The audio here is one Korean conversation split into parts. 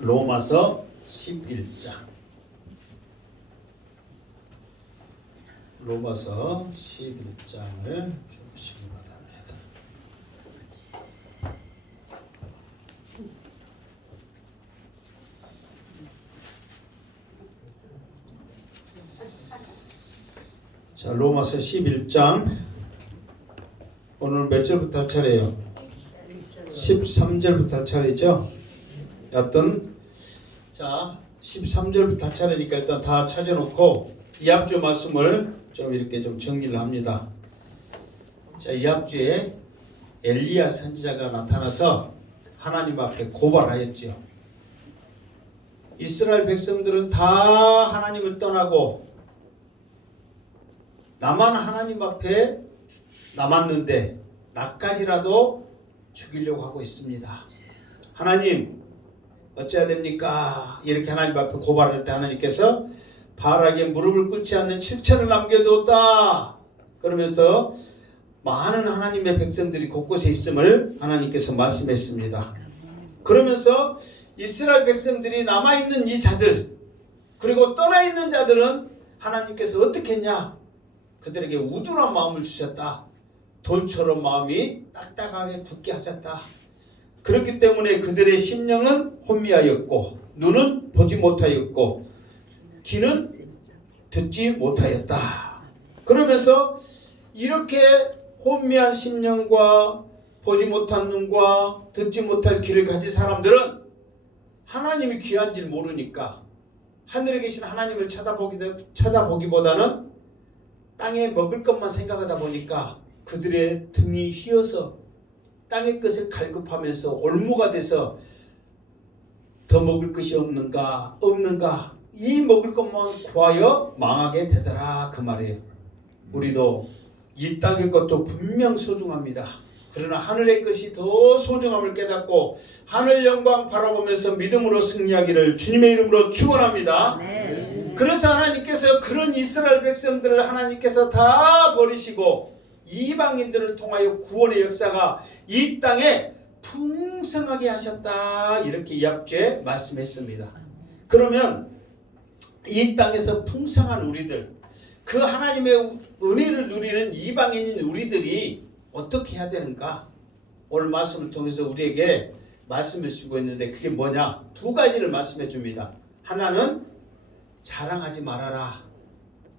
로마서 11장. 로마서 11장을 보시기 바랍니다. 자, 로마서 11장. 오늘 몇 절부터 할 차례예요? 13절부터 할 차례죠? 자, 13절부터 할 차례니까 일단 다 찾아놓고 이 앞주 말씀을 좀 이렇게 좀 정리를 합니다. 자, 이 앞주에 엘리야 선지자가 나타나서 하나님 앞에 고발하였죠. 이스라엘 백성들은 다 하나님을 떠나고 나만 하나님 앞에 남았는데 나까지라도 죽이려고 하고 있습니다. 하나님 어찌해야 됩니까? 이렇게 하나님 앞에 고발할 때 하나님께서 바알에게 무릎을 꿇지 않는 7천을 남겨두었다. 그러면서 많은 하나님의 백성들이 곳곳에 있음을 하나님께서 말씀했습니다. 그러면서 이스라엘 백성들이 남아있는 이 자들 그리고 떠나있는 자들은 하나님께서 어떻게 했냐? 그들에게 우둔한 마음을 주셨다. 돌처럼 마음이 딱딱하게 굳게 하셨다. 그렇기 때문에 그들의 심령은 혼미하였고 눈은 보지 못하였고 귀는 듣지 못하였다. 그러면서 이렇게 혼미한 심령과 보지 못한 눈과 듣지 못할 귀를 가진 사람들은 하나님이 귀한 줄 모르니까 하늘에 계신 하나님을 쳐다보기보다는 땅에 먹을 것만 생각하다 보니까 그들의 등이 휘어서 땅의 것을 갈급하면서 올무가 돼서 더 먹을 것이 없는가 이 먹을 것만 구하여 망하게 되더라 그 말이에요. 우리도 이 땅의 것도 분명 소중합니다. 그러나 하늘의 것이 더 소중함을 깨닫고 하늘 영광 바라보면서 믿음으로 승리하기를 주님의 이름으로 축원합니다. 그래서 하나님께서 그런 이스라엘 백성들을 하나님께서 다 버리시고 이방인들을 통하여 구원의 역사가 이 땅에 풍성하게 하셨다. 이렇게 이 앞주에 말씀했습니다. 그러면 이 땅에서 풍성한 우리들, 그 하나님의 은혜를 누리는 이방인인 우리들이 어떻게 해야 되는가? 오늘 말씀을 통해서 우리에게 말씀을 주고 있는데 그게 뭐냐? 두 가지를 말씀해 줍니다. 하나는 자랑하지 말아라.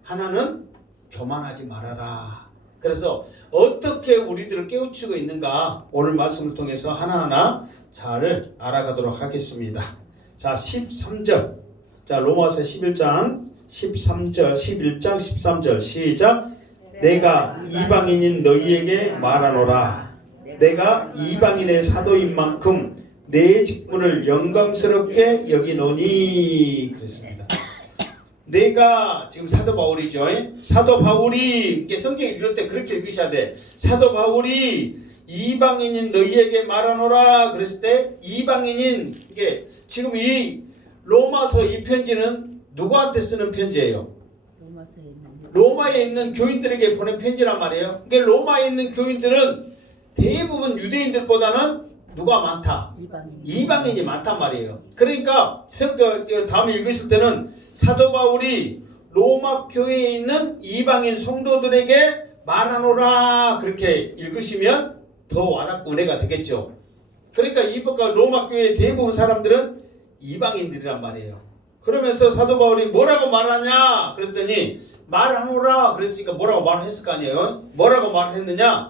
하나는 교만하지 말아라. 그래서 어떻게 우리들을 깨우치고 있는가 오늘 말씀을 통해서 하나하나 잘 알아가도록 하겠습니다. 자, 13절. 자, 로마서 11장 13절 11장 13절 시작. 내가 이방인인 너희에게 말하노라. 내가 이방인의 사도인 만큼 내 직분을 영광스럽게 여기노니. 그랬습니다. 내가 지금 사도 바울이죠. 사도 바울이 성경 읽을 때 그렇게 읽으셔야 돼. 사도 바울이 이방인인 너희에게 말하노라 그랬을 때 이방인인 이게 지금 이 로마서 이 편지는 누구한테 쓰는 편지예요? 로마에 있는 교인들에게 보낸 편지란 말이에요. 그러니까 로마에 있는 교인들은 대부분 유대인들보다는 누가 많다? 이방인이 많단 말이에요. 그러니까 다음에 읽으실 때는 사도 바울이 로마 교회에 있는 이방인 성도들에게 말하노라 그렇게 읽으시면 더 와닿고 은혜가 되겠죠. 그러니까 이번까 로마 교회의 대부분 사람들은 이방인들이란 말이에요. 그러면서 사도 바울이 뭐라고 말하냐 그랬더니 말하노라 그랬으니까 뭐라고 말했을 거 아니에요. 뭐라고 말했느냐?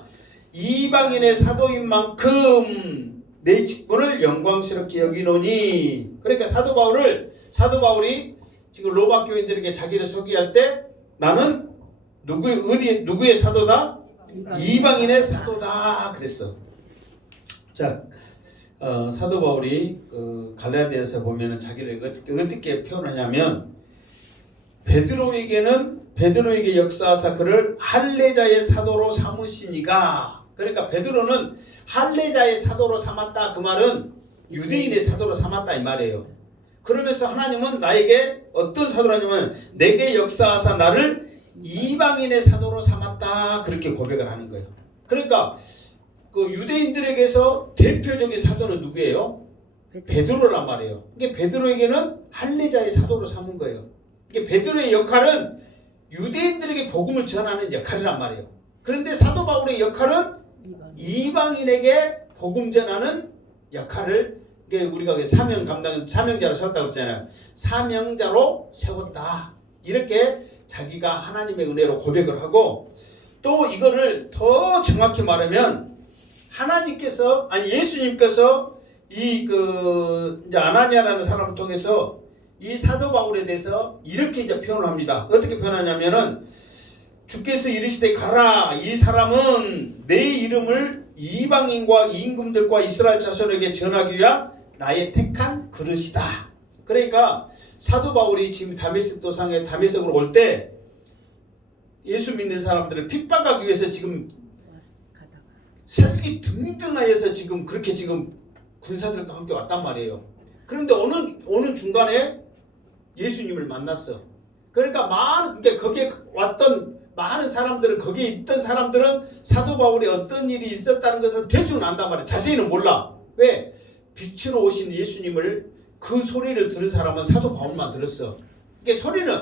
이방인의 사도인 만큼 내 직분을 영광스럽게 여기노니. 그러니까 사도 바울이 지금 로마 교인들에게 자기를 소개할 때 나는 누구의 사도다? 이방인의 사도다 그랬어. 자, 사도 바울이 갈라디아서 보면은 자기를 어떻게 표현하냐면 베드로에게 역사하사 그를 할례자의 사도로 삼으시니가. 그러니까 베드로는 할례자의 사도로 삼았다. 그 말은 유대인의 사도로 삼았다 이 말이에요. 그러면서 하나님은 나에게 어떤 사도라냐면 내게 역사하사 나를 이방인의 사도로 삼았다 그렇게 고백을 하는 거예요. 그러니까 그 유대인들에게서 대표적인 사도는 누구예요? 베드로란 말이에요. 이게 베드로에게는 할례자의 사도로 삼은 거예요. 이게 베드로의 역할은 유대인들에게 복음을 전하는 역할이란 말이에요. 그런데 사도 바울의 역할은 이방인에게 복음 전하는 역할을 우리가 사명자로 세웠다고 했잖아요. 사명자로 세웠다. 이렇게 자기가 하나님의 은혜로 고백을 하고, 또 이거를 더 정확히 말하면 예수님께서 이제 아나니아라는 사람을 통해서 이 사도 바울에 대해서 이렇게 이제 표현을 합니다. 어떻게 표현하냐면은, 주께서 이르시되 가라, 이 사람은 내 이름을 이방인과 임금들과 이스라엘 자손에게 전하기 위한 나의 택한 그릇이다. 그러니까 사도 바울이 지금 다메섹으로 올 때 예수 믿는 사람들을 핍박하기 위해서 지금 살기 등등하여서 지금 그렇게 지금 군사들과 함께 왔단 말이에요. 그런데 어느 중간에 예수님을 만났어. 그러니까 거기에 왔던 많은 사람들은, 거기에 있던 사람들은 사도 바울이 어떤 일이 있었다는 것은 대충 안단 말이에요. 자세히는 몰라. 왜? 빛으로 오신 예수님을 그 소리를 들은 사람은 사도 바울만 들었어. 이게 소리는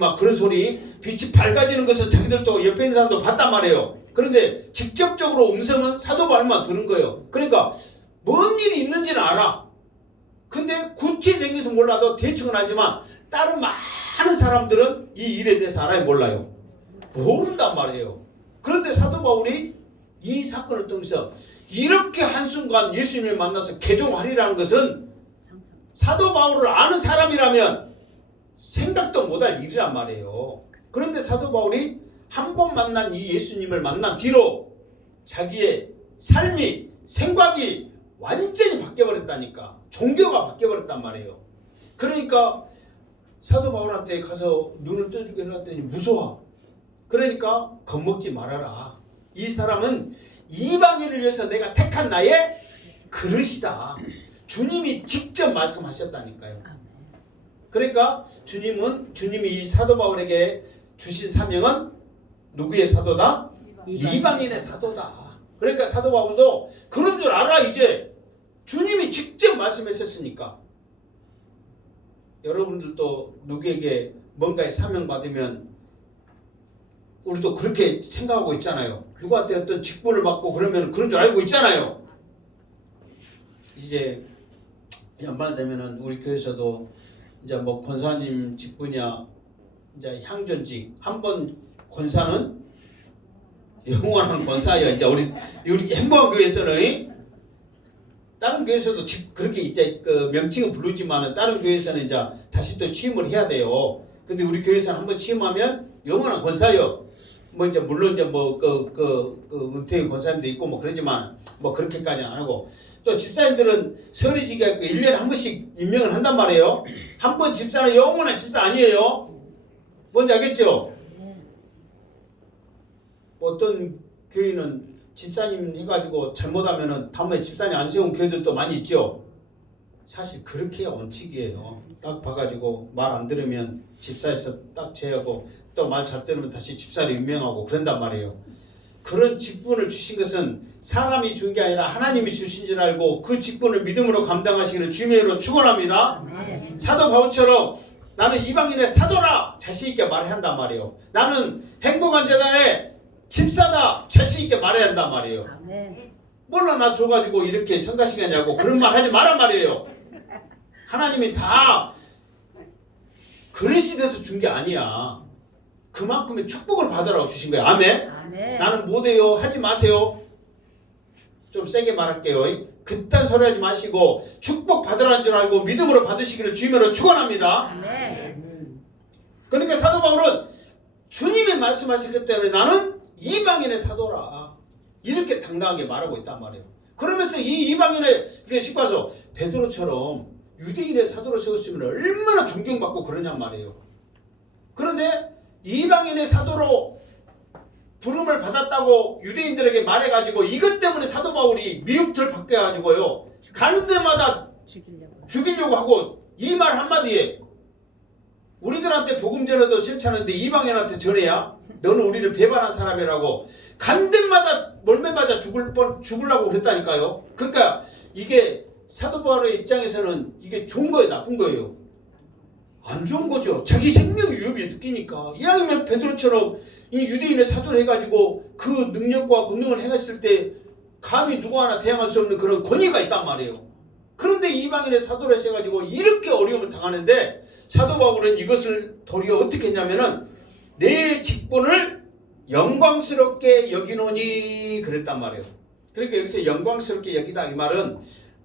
막 그런 소리, 빛이 밝아지는 것은 자기들도 옆에 있는 사람도 봤단 말이에요. 그런데 직접적으로 음성은 사도 바울만 들은 거예요. 그러니까 뭔 일이 있는지는 알아. 근데 구체적인 것은 몰라도 대충은 알지만 다른 많은 사람들은 이 일에 대해서 알아요, 몰라요? 모른단 말이에요. 그런데 사도 바울이 이 사건을 통해서 이렇게 한순간 예수님을 만나서 개종하리라는 것은 사도 바울을 아는 사람이라면 생각도 못할 일이란 말이에요. 그런데 사도 바울이 한 번 만난 이 예수님을 만난 뒤로 자기의 삶이, 생각이 완전히 바뀌어버렸다니까. 종교가 바뀌어버렸단 말이에요. 그러니까 사도 바울한테 가서 눈을 떠주게 해놨더니 무서워. 그러니까 겁먹지 말아라. 이 사람은 이방인을 위해서 내가 택한 나의 그릇이다. 주님이 직접 말씀하셨다니까요. 그러니까 주님이 이 사도 바울에게 주신 사명은 누구의 사도다? 이방인의 사도다. 그러니까 사도 바울도 그런 줄 알아. 이제 주님이 직접 말씀했었으니까. 여러분들도 누구에게 뭔가의 사명 받으면 우리도 그렇게 생각하고 있잖아요. 누구한테 어떤 직분을 받고 그러면 그런 줄 알고 있잖아요. 이제 연말 되면은 우리 교회에서도 이제 뭐 권사님 직분이야, 이제 향전직, 한번 권사는 영원한 권사야. 이제 우리 행복한 교회에서는, 다른 교회에서도 그렇게 이제 그 명칭은 부르지만은 다른 교회에서는 이제 다시 또 취임을 해야 돼요. 근데 우리 교회에서는 한번 취임하면 영원한 권사요. 뭐 이제 물론 이제 뭐 은퇴 권사님도 있고 뭐 그러지만 뭐 그렇게까지 안 하고, 또 집사님들은 서리지가 1년에 한 번씩 임명을 한단 말이에요. 한 번 집사는 영원한 집사 아니에요. 뭔지 알겠죠? 어떤 교회는 집사님 해가지고 잘못하면은 다음에 집사님 안 세운 교회들도 많이 있죠. 사실 그렇게 원칙이에요. 딱 봐가지고 말 안 들으면 집사에서 딱 제하고, 또 말 잘 들으면 다시 집사를 임명하고 그런단 말이에요. 그런 직분을 주신 것은 사람이 준 게 아니라 하나님이 주신 줄 알고 그 직분을 믿음으로 감당하시기를 주님의 이름으로 축원합니다. 사도 바울처럼 나는 이방인의 사도라 자신 있게 말해야 한단 말이에요. 나는 행복한 재단의 집사다 자신 있게 말해야 한단 말이에요. 몰라 나 줘가지고 이렇게 성가시겠냐고 그런 말 하지 말란 말이에요. 하나님이 다 그릇이 돼서 준 게 아니야. 그만큼의 축복을 받으라고 주신 거야. 아멘? 아멘. 나는 못해요 하지 마세요. 좀 세게 말할게요. 그딴 소리 하지 마시고 축복 받으라는 줄 알고 믿음으로 받으시기를 주님으로 축원합니다. 아멘. 그러니까 사도 바울은 주님이 말씀하셨기 때문에 나는 이방인의 사도라 이렇게 당당하게 말하고 있단 말이에요. 그러면서 이 이방인의, 그게 쉽게 봐서 베드로처럼 유대인의 사도로 세웠으면 얼마나 존경받고 그러냔 말이에요. 그런데 이방인의 사도로 부름을 받았다고 유대인들에게 말해가지고 이것 때문에 사도 바울이 미움을 받게 해가지고요, 가는 데마다 죽이려고 하고, 이 말 한마디에 우리들한테 복음 전해도 싫다는데 이방인한테 전해야 너는 우리를 배반한 사람이라고 간 데마다 몰매 맞아 죽으려고 그랬다니까요. 그러니까 이게 사도 바울의 입장에서는 이게 좋은 거예요, 나쁜 거예요? 안 좋은 거죠. 자기 생명 위협이 느끼니까. 이왕이면 베드로처럼 이 유대인의 사도를 해가지고 그 능력과 권능을 행했을 때 감히 누구 하나 대항할 수 없는 그런 권위가 있단 말이에요. 그런데 이방인의 사도를 해가지고 이렇게 어려움을 당하는데 사도 바울은 이것을 도리어 어떻게 했냐면은 내 직분을 영광스럽게 여기노니 그랬단 말이에요. 그러니까 여기서 영광스럽게 여기다 이 말은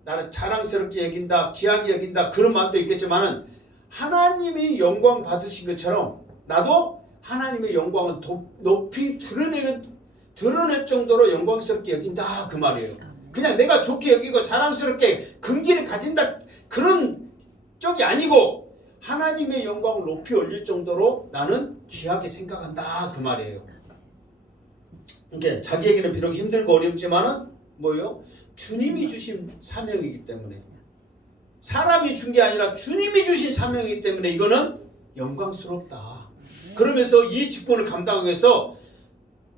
나를 자랑스럽게 여긴다, 귀하게 여긴다 그런 말도 있겠지만은 하나님이 영광 받으신 것처럼 나도 하나님의 영광을 높이 드러낼 정도로 영광스럽게 여긴다 그 말이에요. 그냥 내가 좋게 여기고 자랑스럽게 긍지를 가진다 그런 쪽이 아니고 하나님의 영광을 높이 올릴 정도로 나는 귀하게 생각한다 그 말이에요. 그러니까 자기에게는 비록 힘들고 어렵지만은 뭐요? 주님이 주신 사명이기 때문에 사람이 준 게 아니라 주님이 주신 사명이기 때문에 이거는 영광스럽다. 그러면서 이 직분을 감당하기 위해서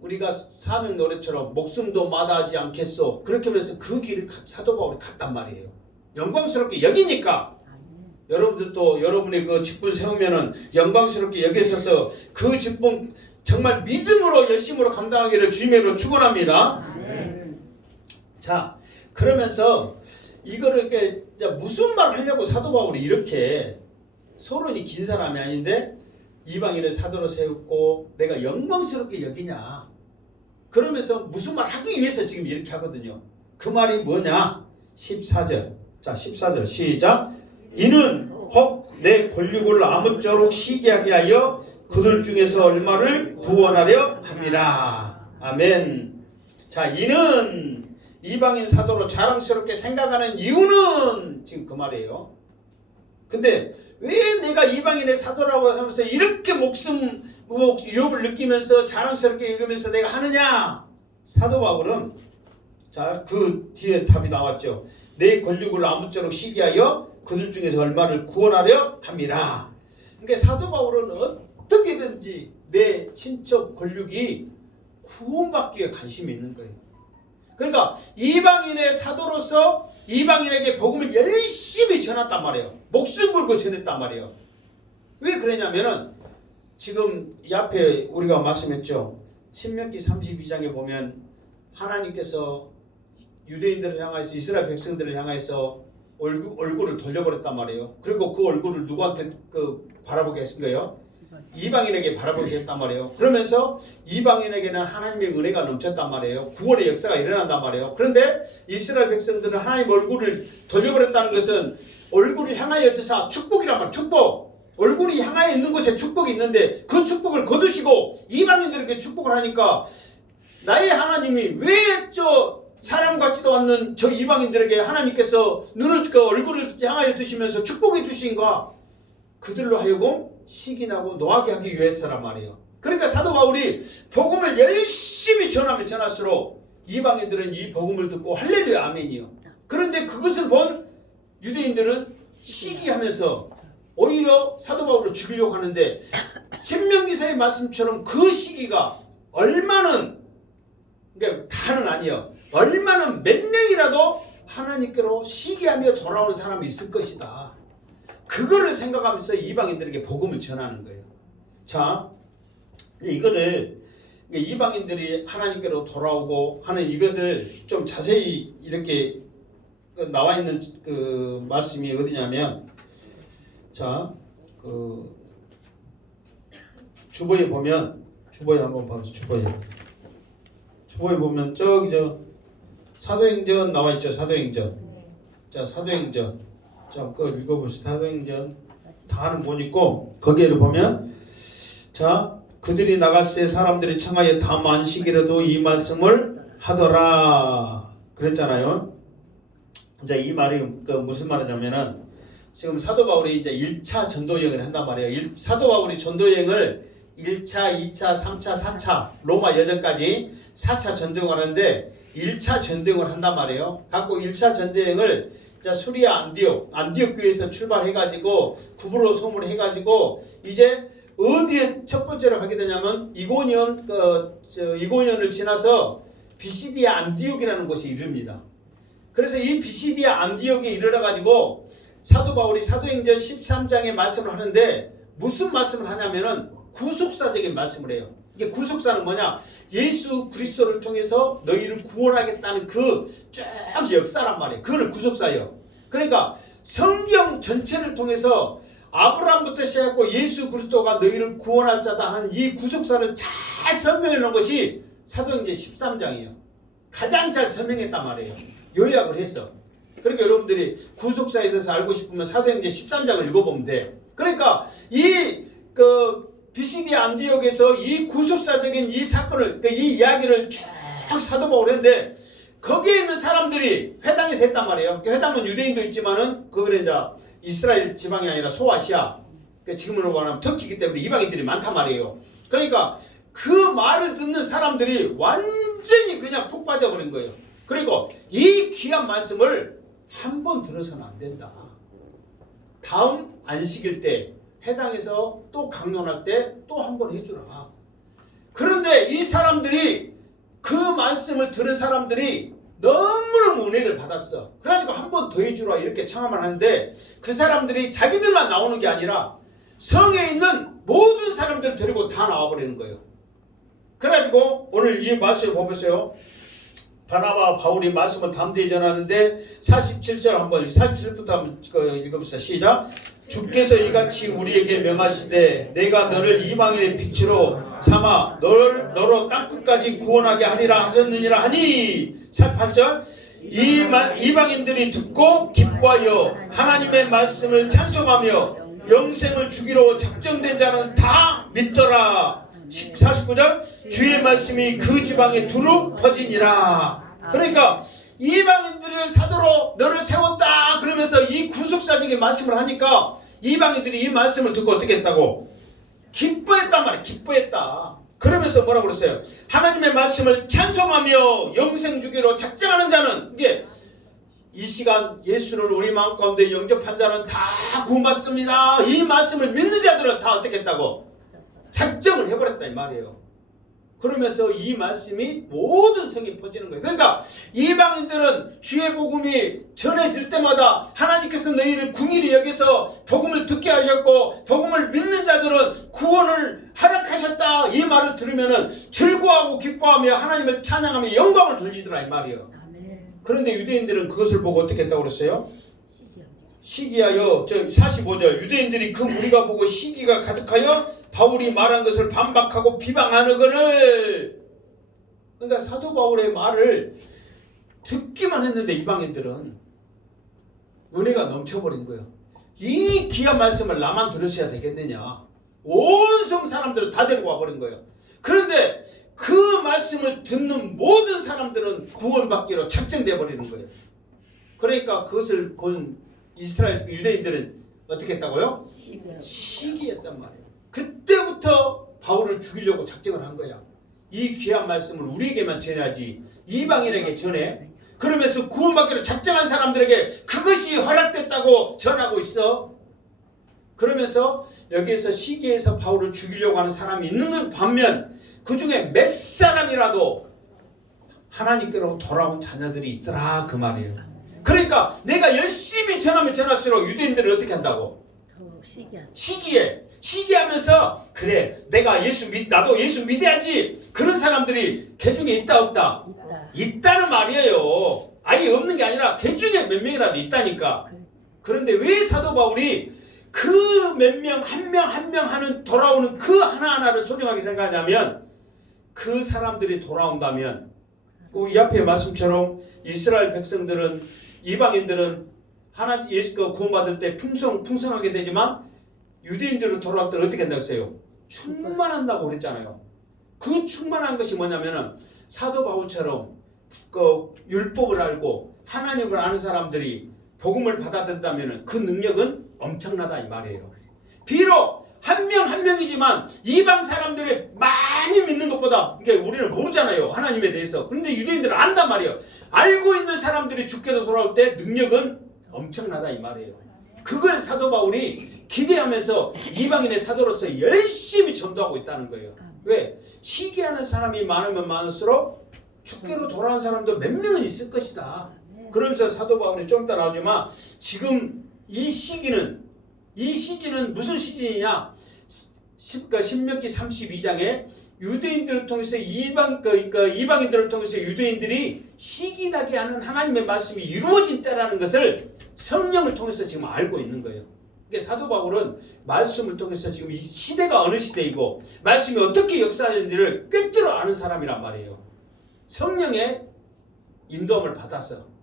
우리가 사명 노래처럼 목숨도 마다하지 않겠소. 그렇게 하면서 그 길을 사도 바울이 갔단 말이에요. 영광스럽게 여기니까 여러분들도 여러분의 그 직분 세우면은 영광스럽게 여기셔서 그 직분 정말 믿음으로 열심으로 감당하기를 주님으로 축원합니다. 자, 그러면서 이거를 이렇게 무슨 말을 하려고 사도 바울이 이렇게 서론이 긴 사람이 아닌데 이방인을 사도로 세웠고 내가 영광스럽게 여기냐 그러면서 무슨 말 하기 위해서 지금 이렇게 하거든요. 그 말이 뭐냐? 14절. 자, 14절 시작. 이는 혹 내 권력을 아무쪼록 시기하게 하여 그들 중에서 얼마를 구원하려 함이라. 아멘. 자, 이는 이방인 사도로 자랑스럽게 생각하는 이유는 지금 그 말이에요. 근데 왜 내가 이방인의 사도라고 하면서 이렇게 목숨 위협을 느끼면서 자랑스럽게 여기면서 내가 하느냐? 사도 바울은 자, 그 뒤에 답이 나왔죠. 내 권력을 아무쪼록 시기하여 그들 중에서 얼마를 구원하려 함이라. 그러니까 사도 바울은 어떻게든지 내 친척 권력이 구원받기에 관심이 있는 거예요. 그러니까 이방인의 사도로서 이방인에게 복음을 열심히 전했단 말이에요. 목숨 걸고 전했단 말이에요. 왜 그러냐면은 지금 이 앞에 우리가 말씀했죠. 신명기 32장에 보면 하나님께서 유대인들을 향해서 이스라엘 백성들을 향해서 얼굴을 돌려버렸단 말이에요. 그리고 그 얼굴을 누구한테 바라보게 했은 거예요? 이방인에게 바라보게 했단 말이에요. 그러면서 이방인에게는 하나님의 은혜가 넘쳤단 말이에요. 구원의 역사가 일어난단 말이에요. 그런데 이스라엘 백성들은 하나님 얼굴을 돌려버렸다는 것은 얼굴을 향하여 드사 축복이란 말이에요. 축복. 얼굴이 향하여 있는 곳에 축복이 있는데 그 축복을 거두시고 이방인들에게 축복을 하니까 나의 하나님이 왜 사람 같지도 않는 저 이방인들에게 하나님께서 얼굴을 향하여 드시면서 축복해 주신가? 그들로 하여금 시기나고 노하게 하기 위해서란 말이에요. 그러니까 사도 바울이 복음을 열심히 전하면 전할수록 이방인들은 이 복음을 듣고 할렐루야 아멘이요. 그런데 그것을 본 유대인들은 시기하면서 오히려 사도 바울을 죽이려고 하는데 신명기서의 말씀처럼 그 시기가 얼마는 그러니까 다는 아니요. 얼마는 몇 명이라도 하나님께로 시기하며 돌아오는 사람이 있을 것이다. 그거를 생각하면서 이방인들에게 복음을 전하는 거예요. 자, 이거를 이방인들이 하나님께로 돌아오고 하는 이것을 좀 자세히 이렇게 나와 있는 그 말씀이 어디냐면, 자, 주보에 보면 주보에 한번 봐보세요. 주보에 보면 저기 사도행전 나와 있죠. 사도행전. 자, 사도행전. 자, 그거 읽어보시죠. 사도행전 다는 못 읽고 거기를 보면 자, 그들이 나갔을 때 사람들이 청하여 다 만식이라도 이 말씀을 하더라 그랬잖아요. 이제 이 말이 무슨 말이냐면은 지금 사도 바울이 이제 1차 전도 여행을 한단 말이에요. 사도 바울이 전도 여행을 1차, 2차, 3차, 4차 로마 여정까지 4차 전도여행을 하는데 1차 전도여행을 한단 말이에요. 갖고 1차 전도여행을 수리아 안디옥 교회에서 출발해가지고 구브로 소문을 해가지고 이제 어디에 첫 번째로 가게 되냐면 이고니온을 지나서 비시디아 안디옥이라는 곳에 이릅니다. 그래서 이 비시디아 안디옥에 이르러 가지고 사도 바울이 사도행전 13장의 말씀을 하는데 무슨 말씀을 하냐면은 구속사적인 말씀을 해요. 이게 구속사는 뭐냐? 예수 그리스도를 통해서 너희를 구원하겠다는 그 쭉 역사란 말이에요. 그걸 구속사예요. 그러니까 성경 전체를 통해서 아브라함부터 시작하고 예수 그리스도가 너희를 구원할 자다 하는 이 구속사를 잘 설명해 놓은 것이 사도행전 13장이에요. 가장 잘 설명했단 말이에요. 요약을 했어. 그러니까 여러분들이 구속사에 대해서 알고 싶으면 사도행전 13장을 읽어보면 돼. 그러니까 이 비시디아 안디옥에서 이 구속사적인 이 사건을, 이 이야기를 쭉 사도 바울이 했는데 거기에 있는 사람들이 회당에서 했단 말이에요. 회당은 유대인도 있지만은 그거는 이제 이스라엘 지방이 아니라 소아시아, 지금으로 말하면 터키이기 때문에 이방인들이 많단 말이에요. 그러니까 그 말을 듣는 사람들이 완전히 그냥 푹 빠져버린 거예요. 그리고 이 귀한 말씀을 한 번 들어서는 안 된다. 다음 안식일 때 회당에서 또 강론할 때 또 한 번 해주라. 그런데 이 사람들이 그 말씀을 들은 사람들이 너무너무 은혜를 받았어. 그래가지고 한 번 더 해주라 이렇게 청함을 하는데 그 사람들이 자기들만 나오는 게 아니라 성에 있는 모든 사람들을 데리고 다 나와버리는 거예요. 그래가지고 오늘 이 말씀을 보세요. 바나바와 바울이 말씀을 담대히 전하는데 47절 한번 47절부터 한번 읽어봅시다. 시작. 주께서 이같이 우리에게 명하시되 내가 너를 이방인의 빛으로 삼아 너로 땅끝까지 구원하게 하리라 하셨느니라 하니 48절 이방인들이 듣고 기뻐하여 하나님의 말씀을 찬송하며 영생을 주기로 작정된 자는 다 믿더라. 49절 주의 말씀이 그 지방에 두루 퍼지니라. 그러니까 이방인들을 사도로 너를 세웠다 그러면서 이 구속사적인 말씀을 하니까 이방인들이 이 말씀을 듣고 어떻게 했다고? 기뻐했단 말이에요. 기뻐했다. 그러면서 뭐라고 그랬어요? 하나님의 말씀을 찬송하며 영생 주기로 작정하는 자는, 이게 이 시간 예수를 우리 마음 가운데 영접한 자는 다 구원받습니다. 이 말씀을 믿는 자들은 다 어떻게 했다고? 작정을 해버렸다 이 말이에요. 그러면서 이 말씀이 모든 성에 퍼지는 거예요. 그러니까 이방인들은 주의 복음이 전해질 때마다 하나님께서 너희를 궁일이 여기서 복음을 듣게 하셨고 복음을 믿는 자들은 구원을 허락하셨다 이 말을 들으면은 즐거워하고 기뻐하며 하나님을 찬양하며 영광을 돌리더라 이 말이에요. 그런데 유대인들은 그것을 보고 어떻게 했다고 그랬어요? 시기하여 45절 유대인들이 그 무리가 보고 시기가 가득하여 바울이 말한 것을 반박하고 비방하는거를, 그러니까 사도 바울의 말을 듣기만 했는데 이방인들은 은혜가 넘쳐버린 거예요. 이 귀한 말씀을 나만 들으셔야 되겠느냐. 온 성 사람들을 다 데리고 와버린 거예요. 그런데 그 말씀을 듣는 모든 사람들은 구원받기로 작정돼 버리는 거예요. 그러니까 그것을 본 이스라엘 유대인들은 어떻게 했다고요? 시기했단 말이에요. 그때부터 바울을 죽이려고 작정을 한 거야. 이 귀한 말씀을 우리에게만 전해야지 이방인에게 전해. 그러면서 구원받기로 작정한 사람들에게 그것이 허락됐다고 전하고 있어. 그러면서 여기에서 시기에서 바울을 죽이려고 하는 사람이 있는 것 반면 그 중에 몇 사람이라도 하나님께로 돌아온 자녀들이 있더라 그 말이에요. 그러니까 내가 열심히 전하면 전할수록 유대인들을 어떻게 한다고? 시기하면서 그래 내가 나도 예수 믿어야지 그런 사람들이 개중에 있다 없다? 있다는 말이에요. 아예 없는 게 아니라 개중에 몇 명이라도 있다니까. 그런데 왜 사도 바울이 그 몇 명 한 명 한 명 하는 돌아오는 그 하나하나를 소중하게 생각하냐면 그 사람들이 돌아온다면 이 앞에 말씀처럼 이스라엘 백성들은 이방인들은 하나님 예수 구원받을 때 풍성하게 되지만 유대인들로 돌아올 때는 어떻게 한다고 했어요? 충만한다고 그랬잖아요. 그 충만한 것이 뭐냐면은 사도 바울처럼 그 율법을 알고 하나님을 아는 사람들이 복음을 받아들인다면은 그 능력은 엄청나다 이 말이에요. 비록 한 명 한 명이지만 이방 사람들이 많이 믿는 것보다 이게 우리는 모르잖아요. 하나님에 대해서. 그런데 유대인들은 안단 말이에요. 알고 있는 사람들이 주께로 돌아올 때 능력은 엄청나다 이 말이에요. 그걸 사도 바울이 기대하면서 이방인의 사도로서 열심히 전도하고 있다는 거예요. 왜? 시기하는 사람이 많으면 많을수록 주께로 돌아온 사람도 몇 명은 있을 것이다. 그러면서 사도 바울이 좀 이따 나오지만 지금 이 시즌은 무슨 시즌이냐? 신명기 32장에 유대인들을 통해서 이방인들을 통해서 유대인들이 시기나게 하는 하나님의 말씀이 이루어진 때라는 것을 성령을 통해서 지금 알고 있는 거예요. 그러니까 사도 바울은 말씀을 통해서 지금 이 시대가 어느 시대이고 말씀이 어떻게 역사하는지를 꿰뚫어 아는 사람이란 말이에요. 성령의 인도함을 받아서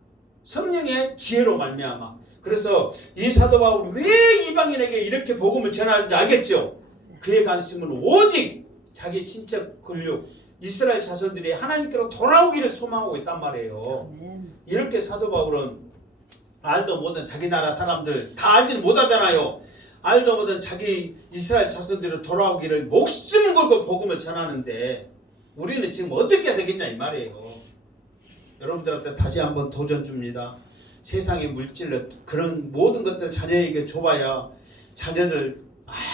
성령의 지혜로 말미암아. 그래서 이 사도 바울이 왜 이방인에게 이렇게 복음을 전하는지 알겠죠? 그의 관심은 오직 자기 친척 근육 이스라엘 자손들이 하나님께로 돌아오기를 소망하고 있단 말이에요. 이렇게 사도 바울은 알도 못한 자기 나라 사람들 다 알지는 못하잖아요. 알도 못한 자기 이스라엘 자손들이 돌아오기를 목숨을 걸고 복음을 전하는데 우리는 지금 어떻게 해야 되겠냐 이 말이에요. 여러분들한테 다시 한번 도전 줍니다. 세상의 물질 그런 모든 것들 자녀에게 줘봐야 자녀들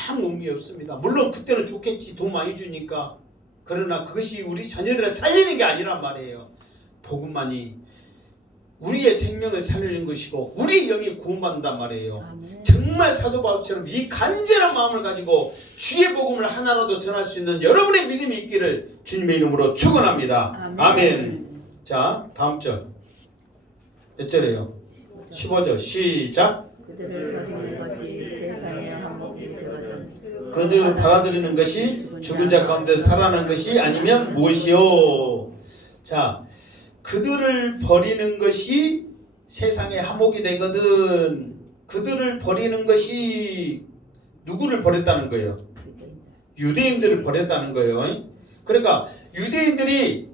아무 의미 없습니다. 물론 그때는 좋겠지. 돈 많이 주니까. 그러나 그것이 우리 자녀들을 살리는 게 아니란 말이에요. 복음만이 우리의 생명을 살리는 것이고 우리 영이 구원받는단 말이에요. 아멘. 정말 사도 바울처럼 이 간절한 마음을 가지고 주의 복음을 하나라도 전할 수 있는 여러분의 믿음이 있기를 주님의 이름으로 축원합니다. 아멘. 아멘. 자, 다음 절. 몇 절이에요? 15절 시작. 그들 받아들이는 것이 죽은 자 가운데 살아난 것이 아니면 무엇이요? 자, 그들을 버리는 것이 세상의 화목이 되거든. 그들을 버리는 것이 누구를 버렸다는 거예요? 유대인들을 버렸다는 거예요. 그러니까 유대인들이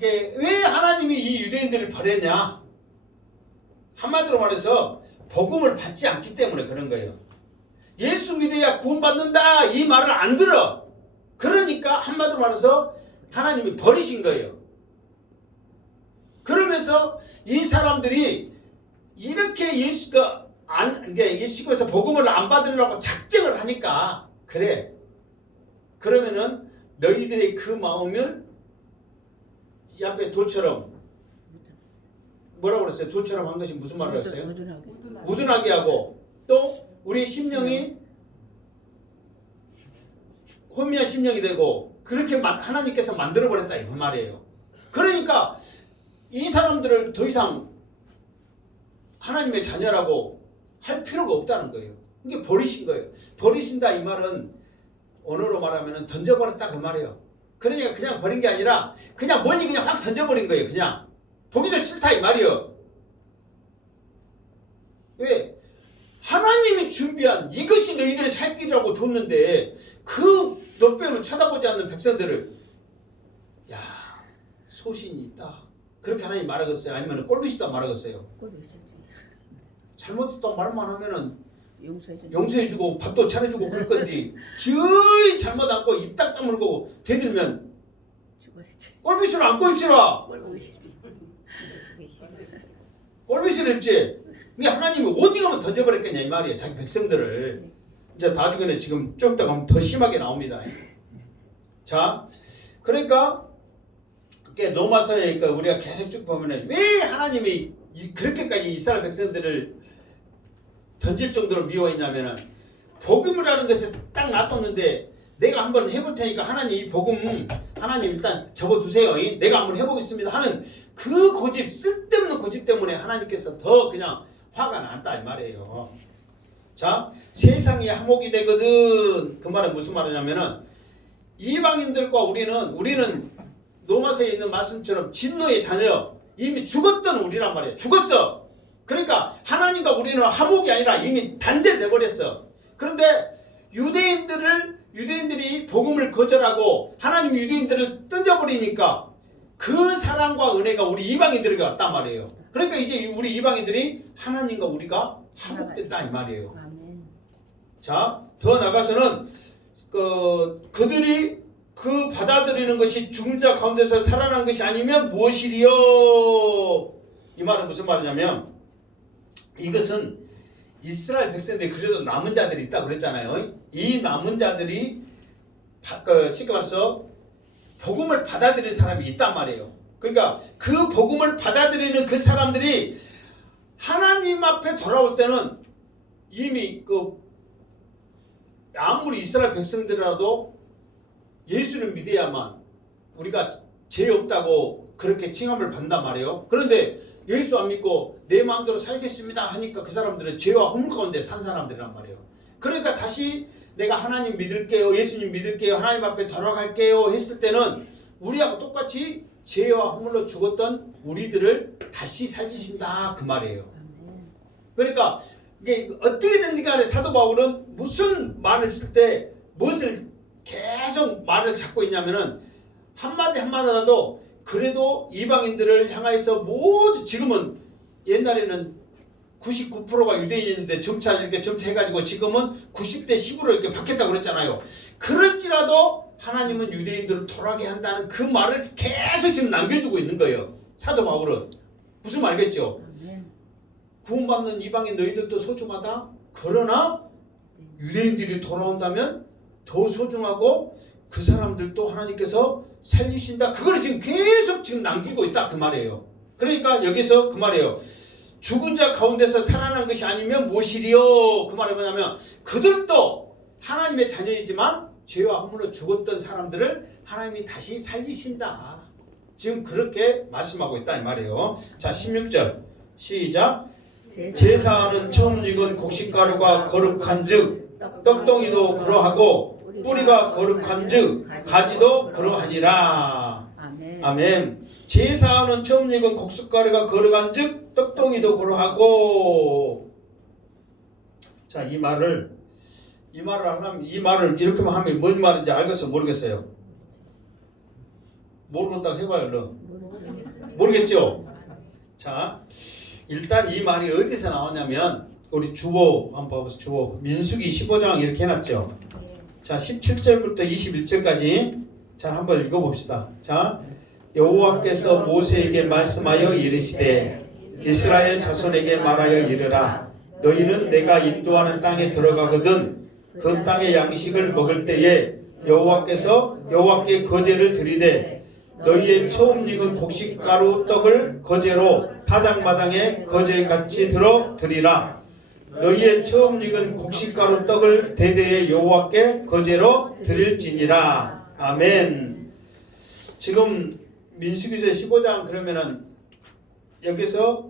왜 하나님이 이 유대인들을 버렸냐? 한마디로 말해서 복음을 받지 않기 때문에 그런 거예요. 예수 믿어야 구원받는다 이 말을 안 들어. 그러니까 한마디로 말해서 하나님이 버리신 거예요. 그러면서 이 사람들이 이렇게 예수께서 복음을 안 받으려고 작정을 하니까 그래. 그러면은 너희들의 그 마음을 이 앞에 돌처럼 뭐라고 그랬어요? 돌처럼 한 것이 무슨 말을 했어요? 무둔하게 하고 또 우리 심령이 혼미한 심령이 되고 그렇게 하나님께서 만들어버렸다 이 말이에요. 그러니까 이 사람들을 더 이상 하나님의 자녀라고 할 필요가 없다는 거예요. 이게 버리신 거예요. 버리신다 이 말은 언어로 말하면 던져버렸다 그 말이에요. 그러니까 그냥 버린 게 아니라 그냥 멀리 그냥 확 던져버린 거예요. 그냥 보기도 싫다 이 말이에요. 왜? 하나님이 준비한 이것이 너희들의 살 길이라고 줬는데 그 너 빼고는 쳐다보지 않는 백성들을 야 소신이 있다 그렇게 하나님 말하겠어요? 아니면 꼴보시다 말하겠어요? 잘못했다 말만 하면은 용서해주고 밥도 차려주고 그럴 건데 거의 잘못 않고 입 딱 다물고 대들면 꼴보시라 안 꼴보시라? 꼴보시라 했지? 이게 하나님이 어디가면 던져버렸겠냐 이 말이에요. 자기 백성들을. 이제 나중에는 지금 좀 이따 가면 더 심하게 나옵니다. 자, 그러니까 로마서에 우리가 계속 쭉 보면은 왜 하나님이 그렇게까지 이스라엘 백성들을 던질 정도로 미워했냐면은 복음이라는 것을 딱 놔뒀는데 내가 한번 해볼 테니까 하나님 이 복음 하나님 일단 접어두세요. 내가 한번 해보겠습니다 하는 그 고집 쓸데없는 고집 때문에 하나님께서 더 그냥 화가 났다 이 말이에요. 자, 세상이 화목이 되거든. 그 말은 무슨 말이냐면은 이방인들과 우리는 로마서에 있는 말씀처럼 진노의 자녀 이미 죽었던 우리란 말이에요. 죽었어. 그러니까 하나님과 우리는 화목이 아니라 이미 단절돼 버렸어. 그런데 유대인들이 복음을 거절하고 하나님 유대인들을 던져버리니까 그 사랑과 은혜가 우리 이방인들에게 왔단 말이에요. 그러니까 이제 우리 이방인들이 하나님과 우리가 화목됐다 이 말이에요. 자, 더 나가서는 그들이 그 받아들이는 것이 죽은 자 가운데서 살아난 것이 아니면 무엇이리요? 이 말은 무슨 말이냐면 이것은 이스라엘 백성들이 그래도 남은 자들이 있다고 그랬잖아요. 이 남은 자들이 쉽게 말해서 복음을 받아들이는 사람이 있단 말이에요. 그러니까 그 복음을 받아들이는 그 사람들이 하나님 앞에 돌아올 때는 이미 아무리 이스라엘 백성들이라도 예수를 믿어야만 우리가 죄 없다고 그렇게 칭함을 받는단 말이에요. 그런데 예수 안 믿고 내 마음대로 살겠습니다 하니까 그 사람들은 죄와 허물 가운데 산 사람들이란 말이에요. 그러니까 다시 내가 하나님 믿을게요, 예수님 믿을게요, 하나님 앞에 돌아갈게요 했을 때는 우리하고 똑같이 죄와 허물로 죽었던 우리들을 다시 살리신다 그 말이에요. 그러니까 이게 어떻게든 간에 사도 바울은 무슨 말을 쓸 때 무엇을 계속 말을 잡고 있냐면은 한마디 한마디라도 그래도 이방인들을 향해서 모두 지금은 옛날에는 99%가 유대인인데 점차 이렇게 점차해가지고 지금은 90대 10으로 이렇게 바뀌었다고 그랬잖아요. 그럴지라도 하나님은 유대인들을 돌아가게 한다는 그 말을 계속 지금 남겨두고 있는 거예요. 사도 바울은. 무슨 말겠죠? 구원받는 이방인 너희들도 소중하다. 그러나 유대인들이 돌아온다면 더 소중하고 그 사람들도 하나님께서 살리신다. 그걸 지금 계속 지금 남기고 있다 그 말이에요. 그러니까 여기서 그 말이에요. 죽은 자 가운데서 살아난 것이 아니면 무엇이리요? 그 말은 뭐냐면 그들도 하나님의 자녀이지만 죄와 허물로 죽었던 사람들을 하나님이 다시 살리신다. 지금 그렇게 말씀하고 있다 이 말이에요. 자 16절 시작. 제사하는 처음 익은 곡식가루가 거룩한 즉 떡덩이도 그러하고 뿌리가 거룩한 즉 가지도 그러하니라. 아멘. 제사하는 처음 익은 곡식가루가 거룩한 즉 떡덩이도 그러하고. 자 이 말을 하면 이 말을 이렇게만 하면 뭔 말인지 알겠어 모르겠어요? 모르겠다고 해봐요. 모르겠죠? 자 일단 이 말이 어디서 나오냐면 우리 주보 한번 봐보세요. 주보 민수기 15장 이렇게 해놨죠. 자 17절부터 21절까지 자 한번 읽어봅시다. 자 여호와께서 모세에게 말씀하여 이르시되 이스라엘 자손에게 말하여 이르라. 너희는 내가 인도하는 땅에 들어가거든 그 땅의 양식을 먹을 때에 여호와께 거제를 드리되 너희의 처음 익은 곡식가루 떡을 거제로 타작마당에 거제같이 들어 드리라. 너희의 처음 익은 곡식가루 떡을 대대에 여호와께 거제로 드릴지니라. 아멘. 지금 민수기서 15장 그러면은 여기서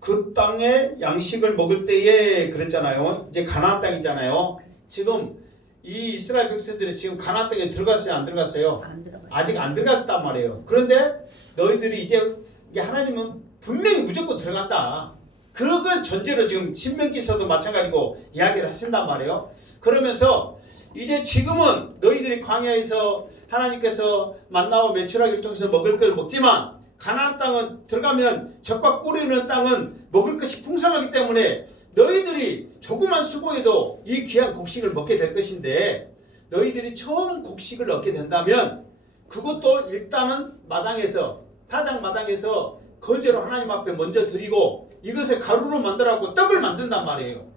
그 땅에 양식을 먹을 때에 그랬잖아요. 이제 가나안 땅이잖아요. 지금 이 이스라엘 백성들이 지금 가나안 땅에 들어갔어요, 안 들어갔어요? 아직 안 들어갔단 말이에요. 그런데 너희들이 이제 하나님은 분명히 무조건 들어간다. 그걸 전제로 지금 신명기서도 마찬가지고 이야기를 하신단 말이에요. 그러면서 이제 지금은 너희들이 광야에서 하나님께서 만나와 메추라기를 통해서 먹을 걸 먹지만 가나안 땅은 들어가면 젖과 꿀이 있는 땅은 먹을 것이 풍성하기 때문에 너희들이 조그만 수고해도 이 귀한 곡식을 먹게 될 것인데 너희들이 처음 곡식을 얻게 된다면 그것도 일단은 마당에서 타작 마당에서 거제로 하나님 앞에 먼저 드리고 이것을 가루로 만들어갖고 떡을 만든단 말이에요.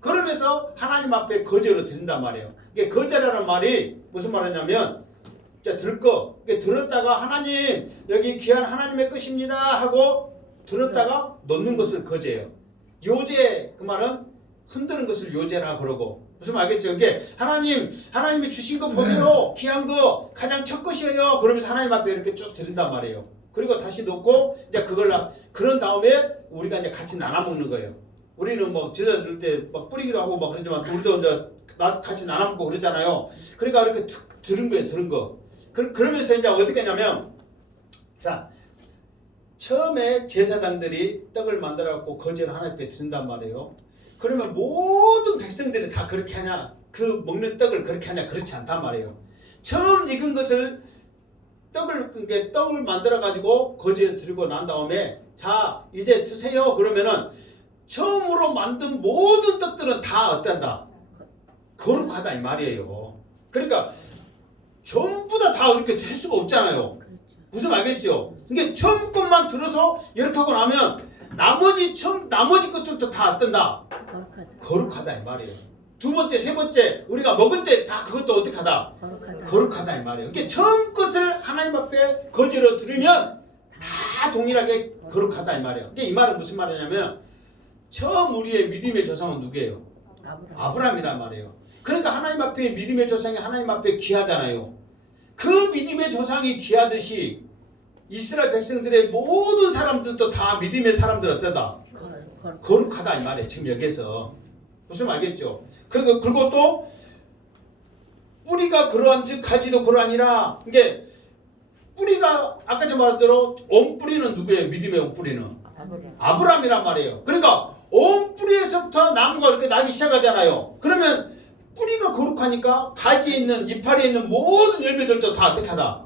그러면서 하나님 앞에 거제로 드린단 말이에요. 이게 거제라는 말이 무슨 말이냐면 자 들거 들었다가 하나님 여기 귀한 하나님의 것입니다 하고 들었다가 놓는 것을 거제예요. 요제 그 말은 흔드는 것을 요제라 그러고 무슨 말겠죠? 이게 하나님이 주신 거 보세요. 귀한 거 가장 첫 것이에요. 그러면서 하나님 앞에 이렇게 쭉 드린단 말이에요. 그리고 다시 놓고 이제 그런 다음에 우리가 이제 같이 나눠 먹는 거예요. 우리는 뭐 제사 드릴 때 막 뿌리기도 하고 막 그러지만 우리도 이제 같이 나눠 먹고 그러잖아요. 그러니까 이렇게 들은 거예요. 들은 거. 그러면서 이제 어떻게 하냐면 자 처음에 제사장들이 떡을 만들어 갖고 거제를 하나님 앞에 드린단 말이에요. 그러면 모든 백성들이 다 그렇게 하냐? 그 먹는 떡을 그렇게 하냐? 그렇지 않단 말이에요. 처음 익은 것을 떡을 만들어 가지고 거제에 드리고 난 다음에 자 이제 드세요. 그러면은 처음으로 만든 모든 떡들은 다 어떤다? 거룩하다 이 말이에요. 그러니까 전부 다 이렇게 될 수가 없잖아요. 무슨 말겠죠? 이게 처음 것만 들어서 이렇게 하고 나면 나머지 것들도 다 어떤다? 거룩하다 이 말이에요. 두 번째, 세 번째 우리가 먹을 때 다 그것도 어떻게 하다? 거룩하다 이 말이에요. 이게 처음 것을 하나님 앞에 거제로 드리면 다 다 동일하게 거룩하다 이 말이에요. 그러니까 이 말은 무슨 말이냐면 처음 우리의 믿음의 조상은 누구예요? 아브라함이란 말이에요. 그러니까 하나님 앞에 믿음의 조상이 하나님 앞에 귀하잖아요. 그 믿음의 조상이 귀하듯이 이스라엘 백성들의 모든 사람들도 다 믿음의 사람들 어쩌다? 거룩하다 이 말이에요. 지금 여기에서 무슨 말겠죠? 그리고 또 뿌리가 그러한즉 가지도 그러하니라. 이게 뿌리가 아까 저 말한 대로 온 뿌리는 누구예요? 믿음의 온 뿌리는 아브라함이란 말이에요. 그러니까 온 뿌리에서부터 나무가 이렇게 나기 시작하잖아요. 그러면 뿌리가 거룩하니까 가지에 있는 이파리에 있는 모든 열매들도 다 어떻게 하다?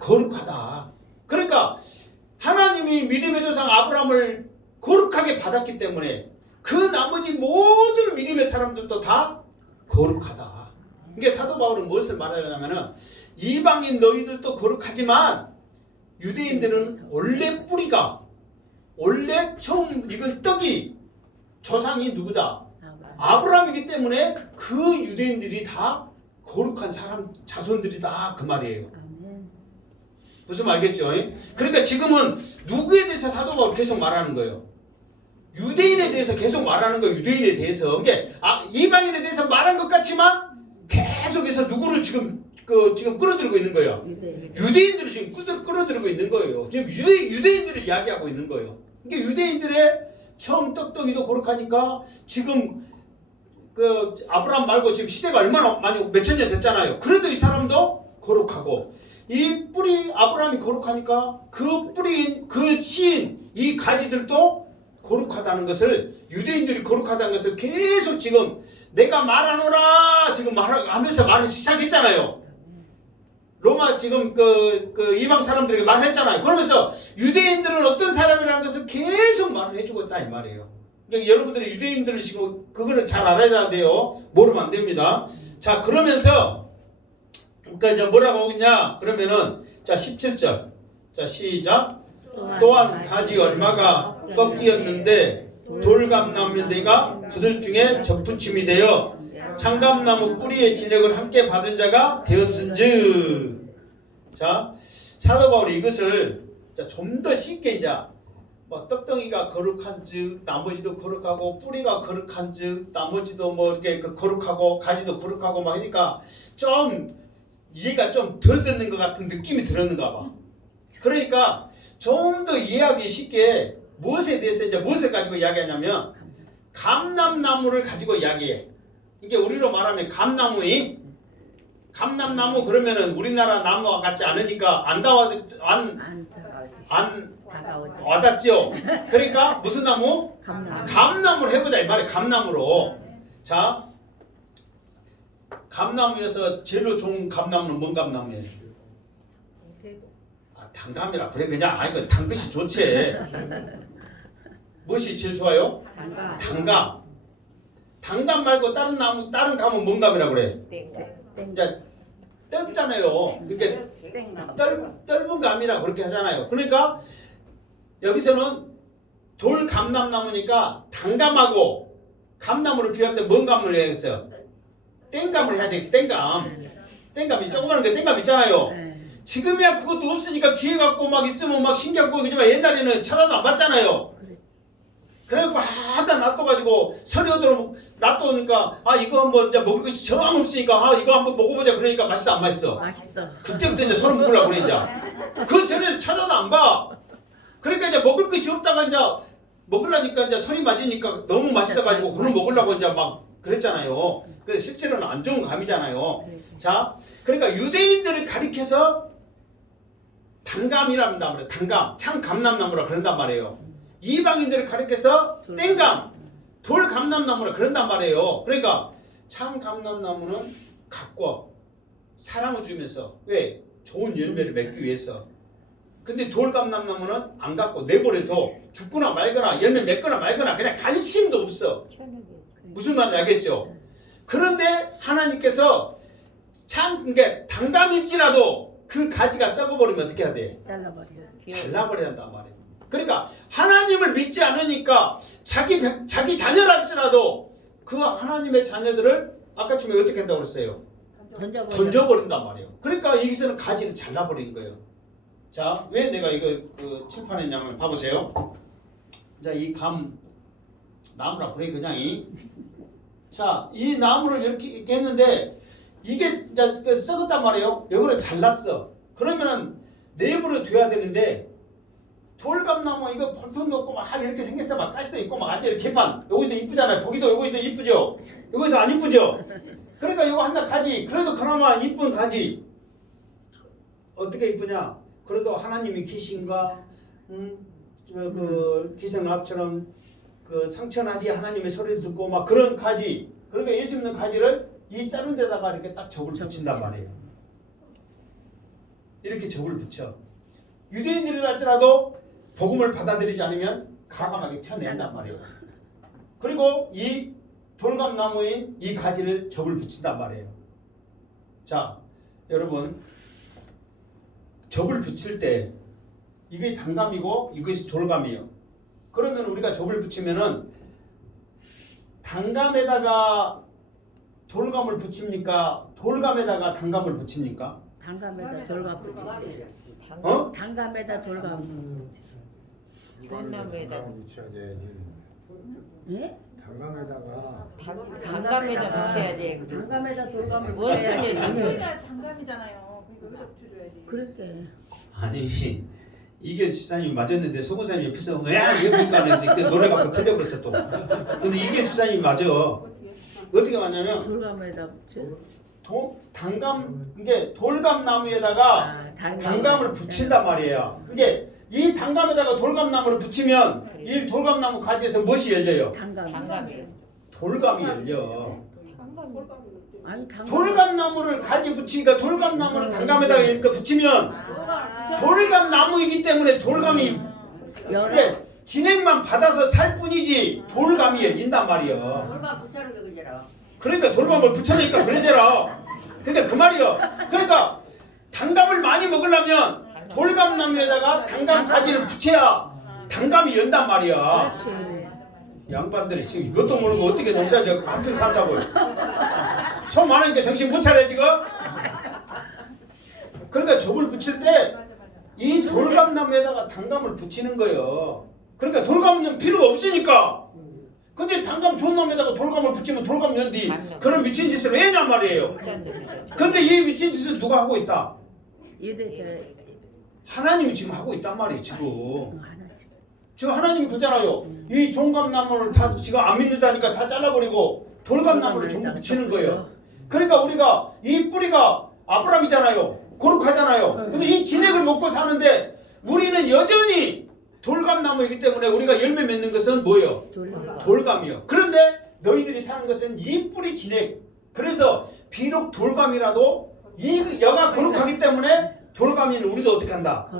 거룩하다. 그러니까 하나님이 믿음의 조상 아브라함을 거룩하게 받았기 때문에 그 나머지 모든 믿음의 사람들도 다 거룩하다. 이게 사도 바울은 무엇을 말하냐면은 이방인 너희들도 거룩하지만 유대인들은 원래 뿌리가 원래 처음 익은 떡이 조상이 누구다? 아브라함이기 때문에 그 유대인들이 다 거룩한 사람 자손들이다 그 말이에요. 무슨 말겠죠? 그러니까 지금은 누구에 대해서 사도 바울이 계속 말하는 거예요? 유대인에 대해서 계속 말하는 거예요. 유대인에 대해서. 그러니까 이방인에 대해서 말한 것 같지만 계속해서 누구를 지금 끌어들이고 있는 거예요. 유대인들을 지금 끌어들이고 있는 거예요. 지금 유대인들을 이야기하고 있는 거예요. 그러니까 유대인들의 처음 떡덩이도 거룩하니까 지금 그 아브라함 말고 지금 시대가 얼마나 많이 몇천 년 됐잖아요. 그래도 이 사람도 거룩하고 이 뿌리 아브라함이 거룩하니까 그 뿌리인 그 씨인 이 가지들도 거룩하다는 것을 유대인들이 거룩하다는 것을 계속 지금 내가 말하노라 지금 하면서 말을 시작했잖아요. 로마 지금 그 이방 사람들에게 말했잖아요. 그러면서 유대인들은 어떤 사람이라는 것을 계속 말을 해주고 있다 이 말이에요. 그러니까 여러분들이 유대인들을 지금 그거를 잘 알아야 돼요. 모르면 안 됩니다. 자 그러면서 그러니까 이제 뭐라고 하겠냐? 그러면은 자 17절 자 시작. 또한 가지 얼마가 꺾이었는데 돌감나무대가 그들 중에 접붙임이 되어 창감나무 뿌리의 진액을 함께 받은 자가 되었은즉. 자 사도 바울이 이것을 좀 더 쉽게 이제 뭐 떡덩이가 거룩한즉 나머지도 거룩하고 뿌리가 거룩한즉 나머지도 뭐 이렇게 거룩하고 가지도 거룩하고 막 하니까 좀 이해가 좀 덜 듣는 것 같은 느낌이 들었는가 봐. 그러니까 좀 더 이해하기 쉽게 무엇에 대해서 이제 무엇을 가지고 이야기하냐면 감람나무를 가지고 이야기해. 이게 우리로 말하면 감람나무 그러면은 우리나라 나무와 같지 않으니까 안 와닿지요. 그러니까 무슨 나무? 감나무를 해보자 이 말이야. 감나무로. 자 감나무에서 제일로 좋은 감나무는 뭔 감나무예요? 단감이라 그래 그냥 그 단 것이 좋지. 무엇이 제일 좋아요? 단감 말고 다른 나무 다른 감은 뭔 감이라 그래? 자 떫잖아요. 그렇게 떫은 감이라 그렇게 하잖아요. 그러니까 여기서는 돌 감람나무니까 단감하고 감나무를 비교할 때 뭔 감을 해야겠어요? 땡감을 해야지. 땡감이 조그마한 게 땡감 있잖아요. 지금이야 그것도 없으니까 기회 갖고 막 있으면 막 신기하고 그러지만 옛날에는 찾아도 안 봤잖아요. 그래갖고 하다 놔둬가지고 서류대로 놔두니까 이거 한번 이제 먹을 것이 정 없으니까 이거 한번 먹어보자 그러니까 맛있어 안 맛있어? 맛있어. 그때부터 이제 서로 먹으려고 그래 이제. 그 전에는 찾아도 안 봐. 그러니까 이제 먹을 것이 없다가 이제 먹으려니까 이제 설이 맞으니까 너무 맛있어가지고 그걸 먹으려고 이제 막 그랬잖아요. 근데 실제로는 안 좋은 감이잖아요. 자, 그러니까 유대인들을 가리켜서 단감이란단 말이에요. 단감, 참감람나무라 그런단 말이에요. 이방인들을 가리켜서 땡감, 돌감람나무라 그런단 말이에요. 그러니까 참감람나무는 가꿔 사랑을 주면서 왜? 좋은 열매를 맺기 위해서. 근데 돌감람나무는 안 갖고 내버려둬 죽거나 말거나 열매 맺거나 말거나 그냥 관심도 없어. 무슨 말인지 알겠죠? 그런데 하나님께서 그러니까 단감일지라도 그 가지가 썩어버리면 어떻게 해야 돼? 잘라버려야 한단 말이에요. 그러니까 하나님을 믿지 않으니까 자기 자녀랄지라도 그 하나님의 자녀들을 아까쯤에 어떻게 한다고 그랬어요? 던져버린단 말이에요. 그러니까 여기서는 가지를 잘라버리는 거예요. 자, 왜 내가 이거 칠판했냐면 봐보세요. 자, 이 나무라 그래 그냥 자, 이 나무를 이렇게 했는데 이게 이제 썩었단 말이에요. 이거를 잘랐어. 그러면은 내버려 둬야 되는데 돌감나무 이거 볼펜도 없고 막 이렇게 생겼어. 막 가시도 있고 막 완전 개판. 요거도 이쁘잖아요. 보기도 요거도 이쁘죠. 요거도 안 이쁘죠. 그러니까 요거 하나 가지. 그래도 그나마 이쁜 가지. 어떻게 이쁘냐? 그래도 하나님이 계신가? 그 기생랍처럼 그 상처나지 하나님의 소리를 듣고 막 그런 가지. 그러니까 예수 믿는 가지를 이 자른 데다가 이렇게 딱 접을 붙인단 말이에요. 이렇게 접을 붙여. 유대인들이랄지라도 복음을 받아들이지 않으면 가감하게 쳐낸단 말이에요. 그리고 이 돌감나무인 이 가지를 접을 붙인단 말이에요. 자, 여러분 접을 붙일 때 이게 단감이고 이것이 돌감이에요. 그러면 우리가 접을 붙이면은 단감에다가 돌감을 붙입니까? 돌감에다가 단감을 붙입니까? 단감에다 돌감 붙이지. 어? 단감에다 돌감. 소나무에다가 붙여야 돼야지. 예? 단감에다가 단감에다 붙여야 돼. 단감에다 돌감을 원순이 붙여야지. 소리가 장감이잖아요. 그러니까 여기다 붙여줘야지. 그렇게. 아니 이게 집사님이 맞았는데 송호사님 옆에서 왜 그러니까 그 노래 갖고 틀려버렸어 또. 근데 이게 집사님이 맞아. 어떻게 맞냐면 돌감에다 붙여. 단감 이게 돌감나무에다가 단감을 붙인단 말이에요. 이게 이 단감에다가 돌감나무를 붙이면 이 돌감나무 가지에서 무엇이 열려요? 단감이에요. 돌감이 열려. 아니 단감. 돌감나무를 가지 붙이니까 돌감나무를 단감에다가 이렇게 붙이면 돌감나무이기 때문에 돌감이 열어. 이게 진액만 받아서 살 뿐이지 돌감이 열린단 말이에요. 돌감 붙여는 게 그제라. 그러니까 돌감을 붙여니까 그러잖아. 그러니까 그 말이요. 그러니까 단감을 많이 먹으려면 돌감나무에다가 단감 가지를 붙여야 단감이 연단 말이야. 그렇지. 양반들이 지금 이것도 모르고 어떻게 농사 지어 한평 산다고요. 손 많으니까 정신 못 차려 지금. 그러니까 접을 붙일 때 이 돌감나무에다가 단감을 붙이는 거예요. 그러니까 돌감은 필요 없으니까. 근데 단감 좋은 놈에다가 돌감을 붙이면 돌감 연디 그런 미친 짓을 왜 했냔 말이에요. 근데 이 미친 짓을 누가 하고 있다? 이대 하나님이 지금 하고 있단 말이에요. 지금. 하나지. 지금 하나님이 그잖아요. 이 종감나무를 다 지금 안 믿는다니까 다 잘라버리고 돌감나무를 전부 붙이는 거예요. 그러니까 우리가 이 뿌리가 아브라함이잖아요. 거룩하잖아요. 근데 이 진액을 먹고 사는데 우리는 여전히 돌감나무이기 때문에 우리가 열매 맺는 것은 뭐예요? 돌감이요. 그런데 너희들이 사는 것은 이 뿌리 진액. 그래서 비록 돌감이라도 이 여가 거룩하기 때문에 돌감인 우리도 어떻게 한다?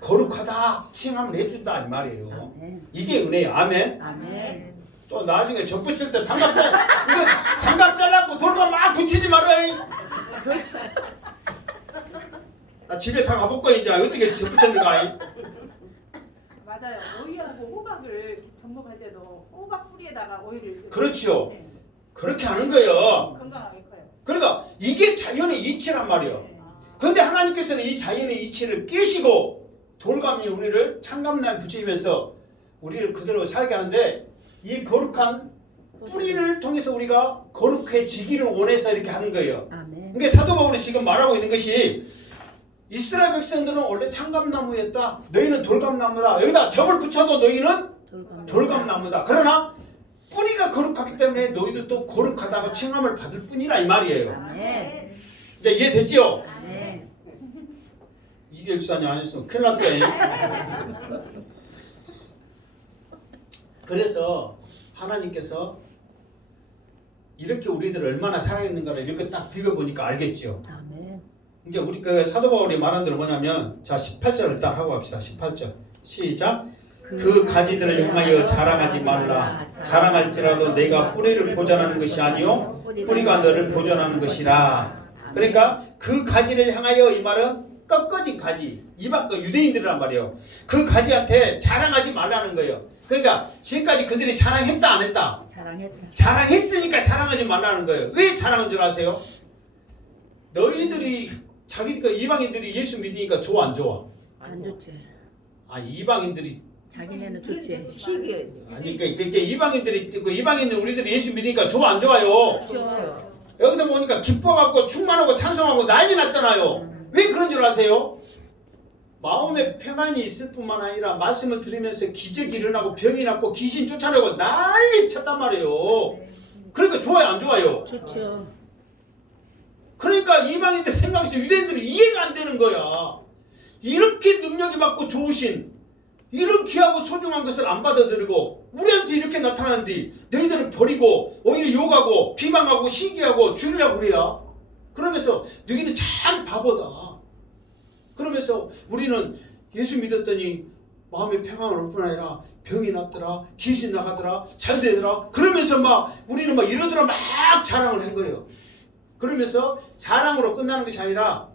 거룩하다 칭함을 해준다 이 말이에요. 아멘. 이게 은혜예요. 아멘. 아멘. 또 나중에 접 붙일 때 장갑 잘라고 돌감 막 붙이지 말아. 나 집에 다 가볼 거야 이제 어떻게 접 붙였는가. 맞아요. 오이하고 호박을 접목할 때도 호박 뿌리에다가 오이를. 그렇죠. 네. 그렇게 하는 거예요. 건강하게 커요. 그러니까 이게 자연의 이치란 말이에요. 네. 근데 하나님께서는 이 자연의 이치를 깨시고 돌감이 우리를 창감나무 붙이면서 우리를 그대로 살게 하는데 이 거룩한 뿌리를 통해서 우리가 거룩해지기를 원해서 이렇게 하는 거예요. 아멘. 그러니까 사도 바울이 지금 말하고 있는 것이 이스라엘 백성들은 원래 창감나무였다. 너희는 돌감나무다. 여기다 접을 붙여도 너희는 돌감나무다. 그러나 뿌리가 거룩하기 때문에 너희들도 거룩하다고 칭함을 받을 뿐이라 이 말이에요. 아멘. 이제 이해됐죠? 아멘. 이게 주사님 아니었으면 큰일 났어요. 그래서 하나님께서 이렇게 우리들을 얼마나 사랑했는가를 이렇게 딱 비벼보니까 알겠죠. 아멘. 이제 우리 그 사도 바울이 말한 대로 뭐냐면 자 18절 일단 하고 갑시다. 18절 시작. 그 가지들을 향하여 자랑하지 말라. 자랑할지라도 내가 뿌리를 보존하는 것이 아니요 뿌리가 너를 보존하는 것이라. 그러니까 그 가지를 향하여 이 말은 꺾어진 가지. 이방 그 유대인들이란 말이에요. 그 가지한테 자랑하지 말라는 거예요. 그러니까 지금까지 그들이 자랑했다 안 했다? 자랑했다. 자랑했으니까 자랑하지 말라는 거예요. 왜 자랑한 줄 아세요? 너희들이 자기 그 이방인들이 예수 믿으니까 좋아 안 좋아? 안 좋지. 아 이방인들이 자기네는 좋지. 시기에 아니 그러니까 이방인들이 그 이방인들 우리들이 예수 믿으니까 좋아 안 좋아요? 좋죠. 여기서 보니까 기뻐갖고 충만하고 찬송하고 난리 났잖아요. 왜 그런 줄 아세요? 마음에 평안이 있을 뿐만 아니라 말씀을 들으면서 기적이 일어나고 병이 낫고 귀신 쫓아내고 난리 쳤단 말이에요. 그러니까 좋아요 안 좋아요? 좋죠. 그러니까 이방인들 생각해서 유대인들이 이해가 안 되는 거야. 이렇게 능력이 받고 좋으신 이런 귀하고 소중한 것을 안 받아들이고 우리한테 이렇게 나타나는데 너희들을 버리고 오히려 욕하고 비방하고 시기하고 죽이려고 그래야. 그러면서 너희는 참 바보다. 그러면서 우리는 예수 믿었더니 마음의 평안을 얻을 뿐 아니라 병이 났더라, 귀신 나가더라, 잘 되더라. 그러면서 막 우리는 막 이러더라 막 자랑을 한 거예요. 그러면서 자랑으로 끝나는 것이 아니라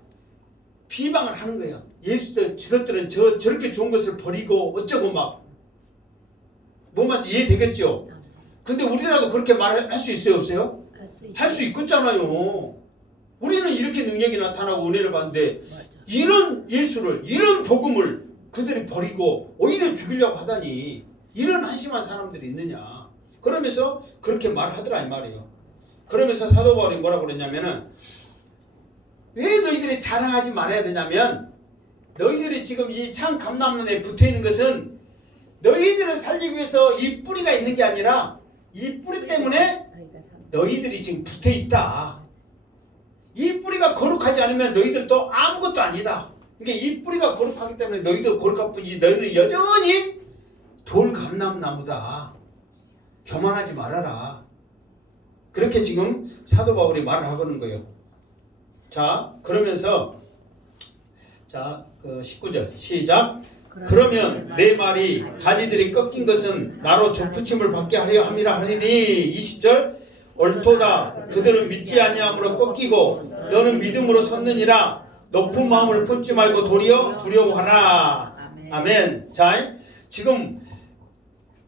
비방을 하는 거야. 예수들 저것들은 저렇게 좋은 것을 버리고 어쩌고 막 뭐만 이해되겠죠? 근데 우리라도 그렇게 말할 수 있어요 없어요? 할 수 있겠잖아요. 우리는 이렇게 능력이 나타나고 은혜를 받는데 맞아. 이런 예수를 이런 복음을 그들이 버리고 오히려 죽이려고 하다니 이런 한심한 사람들이 있느냐. 그러면서 그렇게 말하더라 이 말이에요. 그러면서 사도 바울이 뭐라고 그랬냐면은 왜 너희들이 자랑하지 말아야 되냐면 너희들이 지금 이 참 감람나무에 붙어있는 것은 너희들을 살리기 위해서 이 뿌리가 있는 게 아니라 이 뿌리 때문에 너희들이 지금 붙어있다. 이 뿌리가 거룩하지 않으면 너희들도 아무것도 아니다. 그러니까 이 뿌리가 거룩하기 때문에 너희도 거룩할 뿐이지 너희는 여전히 돌감람나무다. 교만하지 말아라. 그렇게 지금 사도 바울이 말을 하고는 거예요. 자 그러면서 자 그 19절 시작. 그러면 내 말이 가지들이 꺾인 것은 나로 접붙임을 받게 하려 함이라 하리니 20절 옳도다 그들은 믿지 아니함으로 꺾이고 너는 믿음으로 섰느니라. 높은 마음을 품지 말고 도리어 두려워하라. 아멘. 자 지금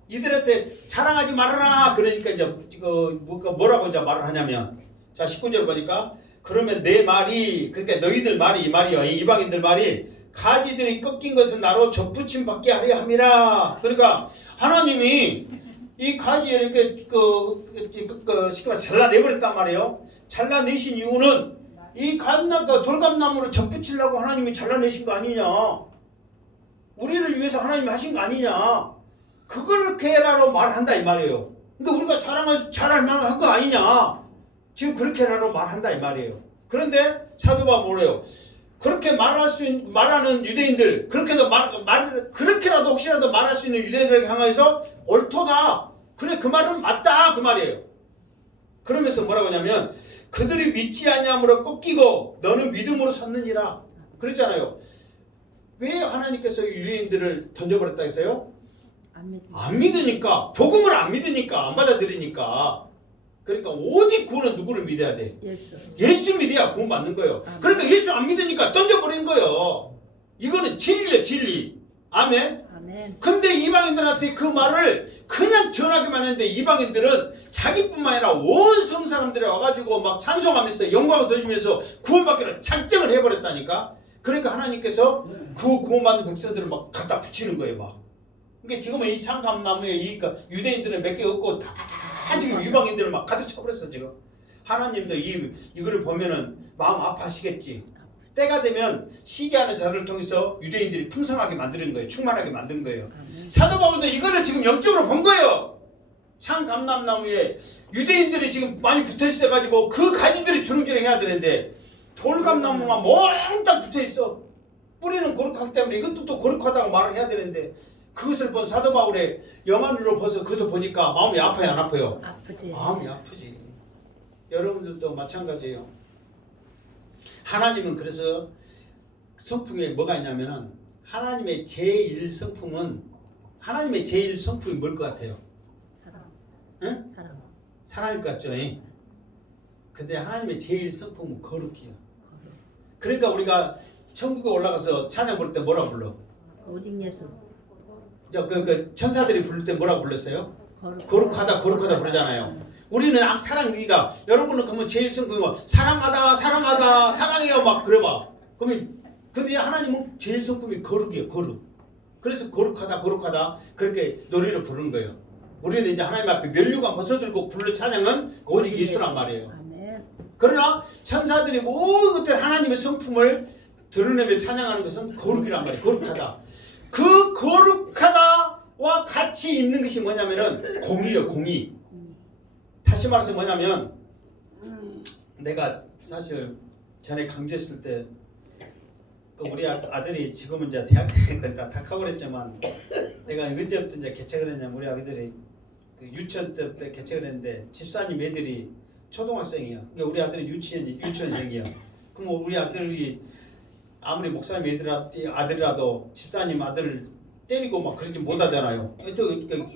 이들한테 자랑하지 말아라. 그러니까 이제 뭐라고 이제 말을 하냐면 자 19절 보니까 그러면 내 말이 그러니까 너희들 말이 이 말이요 이방인들 말이 가지들이 꺾인 것은 나로 접붙임 받게 하려 함이라. 그러니까 하나님이 이 가지에 이렇게 쉽게 말해 잘라내버렸단 말이에요. 잘라내신 이유는 이 돌감나무를 접붙이려고 하나님이 잘라내신 거 아니냐. 우리를 위해서 하나님이 하신 거 아니냐. 그걸 해라로 말한다 이 말이에요. 그러니까 우리가 잘할 만한 거 아니냐. 지금 그렇게 해라로 말한다 이 말이에요. 그런데 사도가 뭐래요? 그렇게 말하는 유대인들, 그렇게라도 혹시라도 말할 수 있는 유대인들에게 향해서 옳도다. 그래 그 말은 맞다 그 말이에요. 그러면서 뭐라고 하냐면 그들이 믿지 아니함으로 꺾이고 너는 믿음으로 섰느니라. 그랬잖아요. 왜 하나님께서 유대인들을 던져버렸다 했어요? 안 믿으니까. 복음을 안 믿으니까. 안 받아들이니까. 그러니까 오직 구원은 누구를 믿어야 돼? 예수 믿어야 구원 받는 거예요. 그러니까 예수 안 믿으니까 던져버린 거예요. 이거는 진리예요 진리. 아멘. 근데 이방인들한테 그 말을 그냥 전하기만 했는데 이방인들은 자기뿐만 아니라 온 성사람들이 와가지고 막 찬송하면서 영광을 돌리면서 구원받기로 작정을 해버렸다니까. 그러니까 하나님께서 그 구원받는 백성들을 막 갖다 붙이는 거예요 막. 그러니까 지금은 이 참감나무에 유대인들은 몇 개 없고 다 지금 이방인들을 막 가득 쳐버렸어 지금. 하나님도 이거를 보면은 마음 아파하시겠지. 때가 되면 시기하는 자들을 통해서 유대인들이 풍성하게 만드는 거예요. 충만하게 만든 거예요. 사도 바울도 이거를 지금 영적으로 본 거예요. 참감람나무에 유대인들이 지금 많이 붙어 있어가지고 그 가지들이 주렁주렁해야 되는데 돌감나무가 몽땅 붙어 있어. 뿌리는 거룩하기 때문에 이것도 또 거룩하다고 말을 해야 되는데 그것을 본 사도 바울의 영안으로 봐서 그것을 보니까 마음이 아파요 안 아파요? 아프지. 마음이 아프지. 여러분들도 마찬가지예요. 하나님은 그래서 성품에 뭐가 있냐면은 하나님의 제1성품은 하나님의 제1성품이 뭘 것 같아요? 사랑. 응? 사랑. 사랑일 것 같죠? 근데 하나님의 제1성품은 거룩이야. 그러니까 우리가 천국에 올라가서 찬양 부를 때 뭐라 불러? 오직 예수. 천사들이 부를 때 뭐라고 불렀어요? 거룩하다 부르잖아요. 우리는 사랑이가 여러분은 그러면 제1성품이 뭐 사랑하다 사랑해요 막 그래봐. 그러면 근데 하나님은 제일 성품이 거룩이에요. 거룩. 그래서 거룩하다 거룩하다 그렇게 노래를 부르는 거예요. 우리는 이제 하나님 앞에 면류관 벗어들고 부르는 찬양은 오직 예수란 말이에요. 아멘. 그러나 천사들이 모든 것들 하나님의 성품을 드러내며 찬양하는 것은 거룩이란 말이에요. 거룩하다. 그 거룩하다와 같이 있는 것이 뭐냐면은 공의요. 공의. 다시 말해서 뭐냐면 내가 사실 전에 강조했을 때 우리 아들이 지금은 이제 대학생이니까 다 커버렸지만 내가 언제부터 이제 개척을 했냐면 우리 아기들이 그 유치원 때부터 개척을 했는데 집사님 애들이 초등학생이야. 그러니까 우리 아들은 유치원생이야. 그럼 우리 아들이 아무리 목사님 아들이라도 집사님 아들을 때리고 막 그러지 못하잖아요.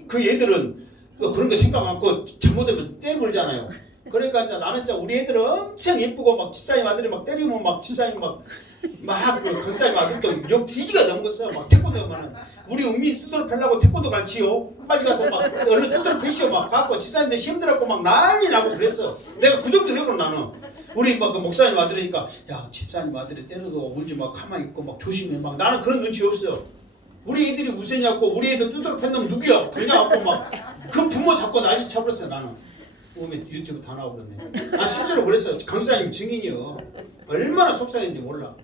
그 애들은 그런 거 생각 않고 잘못하면 때려버리잖아요. 그러니까 이제 나는 진짜 우리 애들은 엄청 예쁘고 막 집사님 아들이 막 때리면 막 집사님 막그 강사님 아들도 욕 뒤지가 넘었어. 막 태권도 하면은 우리 은미 두드러 패려고 태권도 갈지요. 빨리 가서 막 얼른 두드러 패시오 막 갖고 집사님들 힘들었고 막 난리 나고 그랬어. 내가 그 정도 해고 나는 우리 막 그 목사님 아들이니까 야 집사님 아들이 때려도 울지 마 가만히 있고 막 조심해 막 나는 그런 눈치 없어요. 우리 애들이 무슨냐고 우리 애들 두드러 팬 놈 누구야? 그냥 갖고 막 그 부모 잡고 난리 쳐버렸어 나는. 오메 유튜브 다 나와버렸네. 아 실제로 그랬어. 강사님 증인이요. 얼마나 속상했는지 몰라.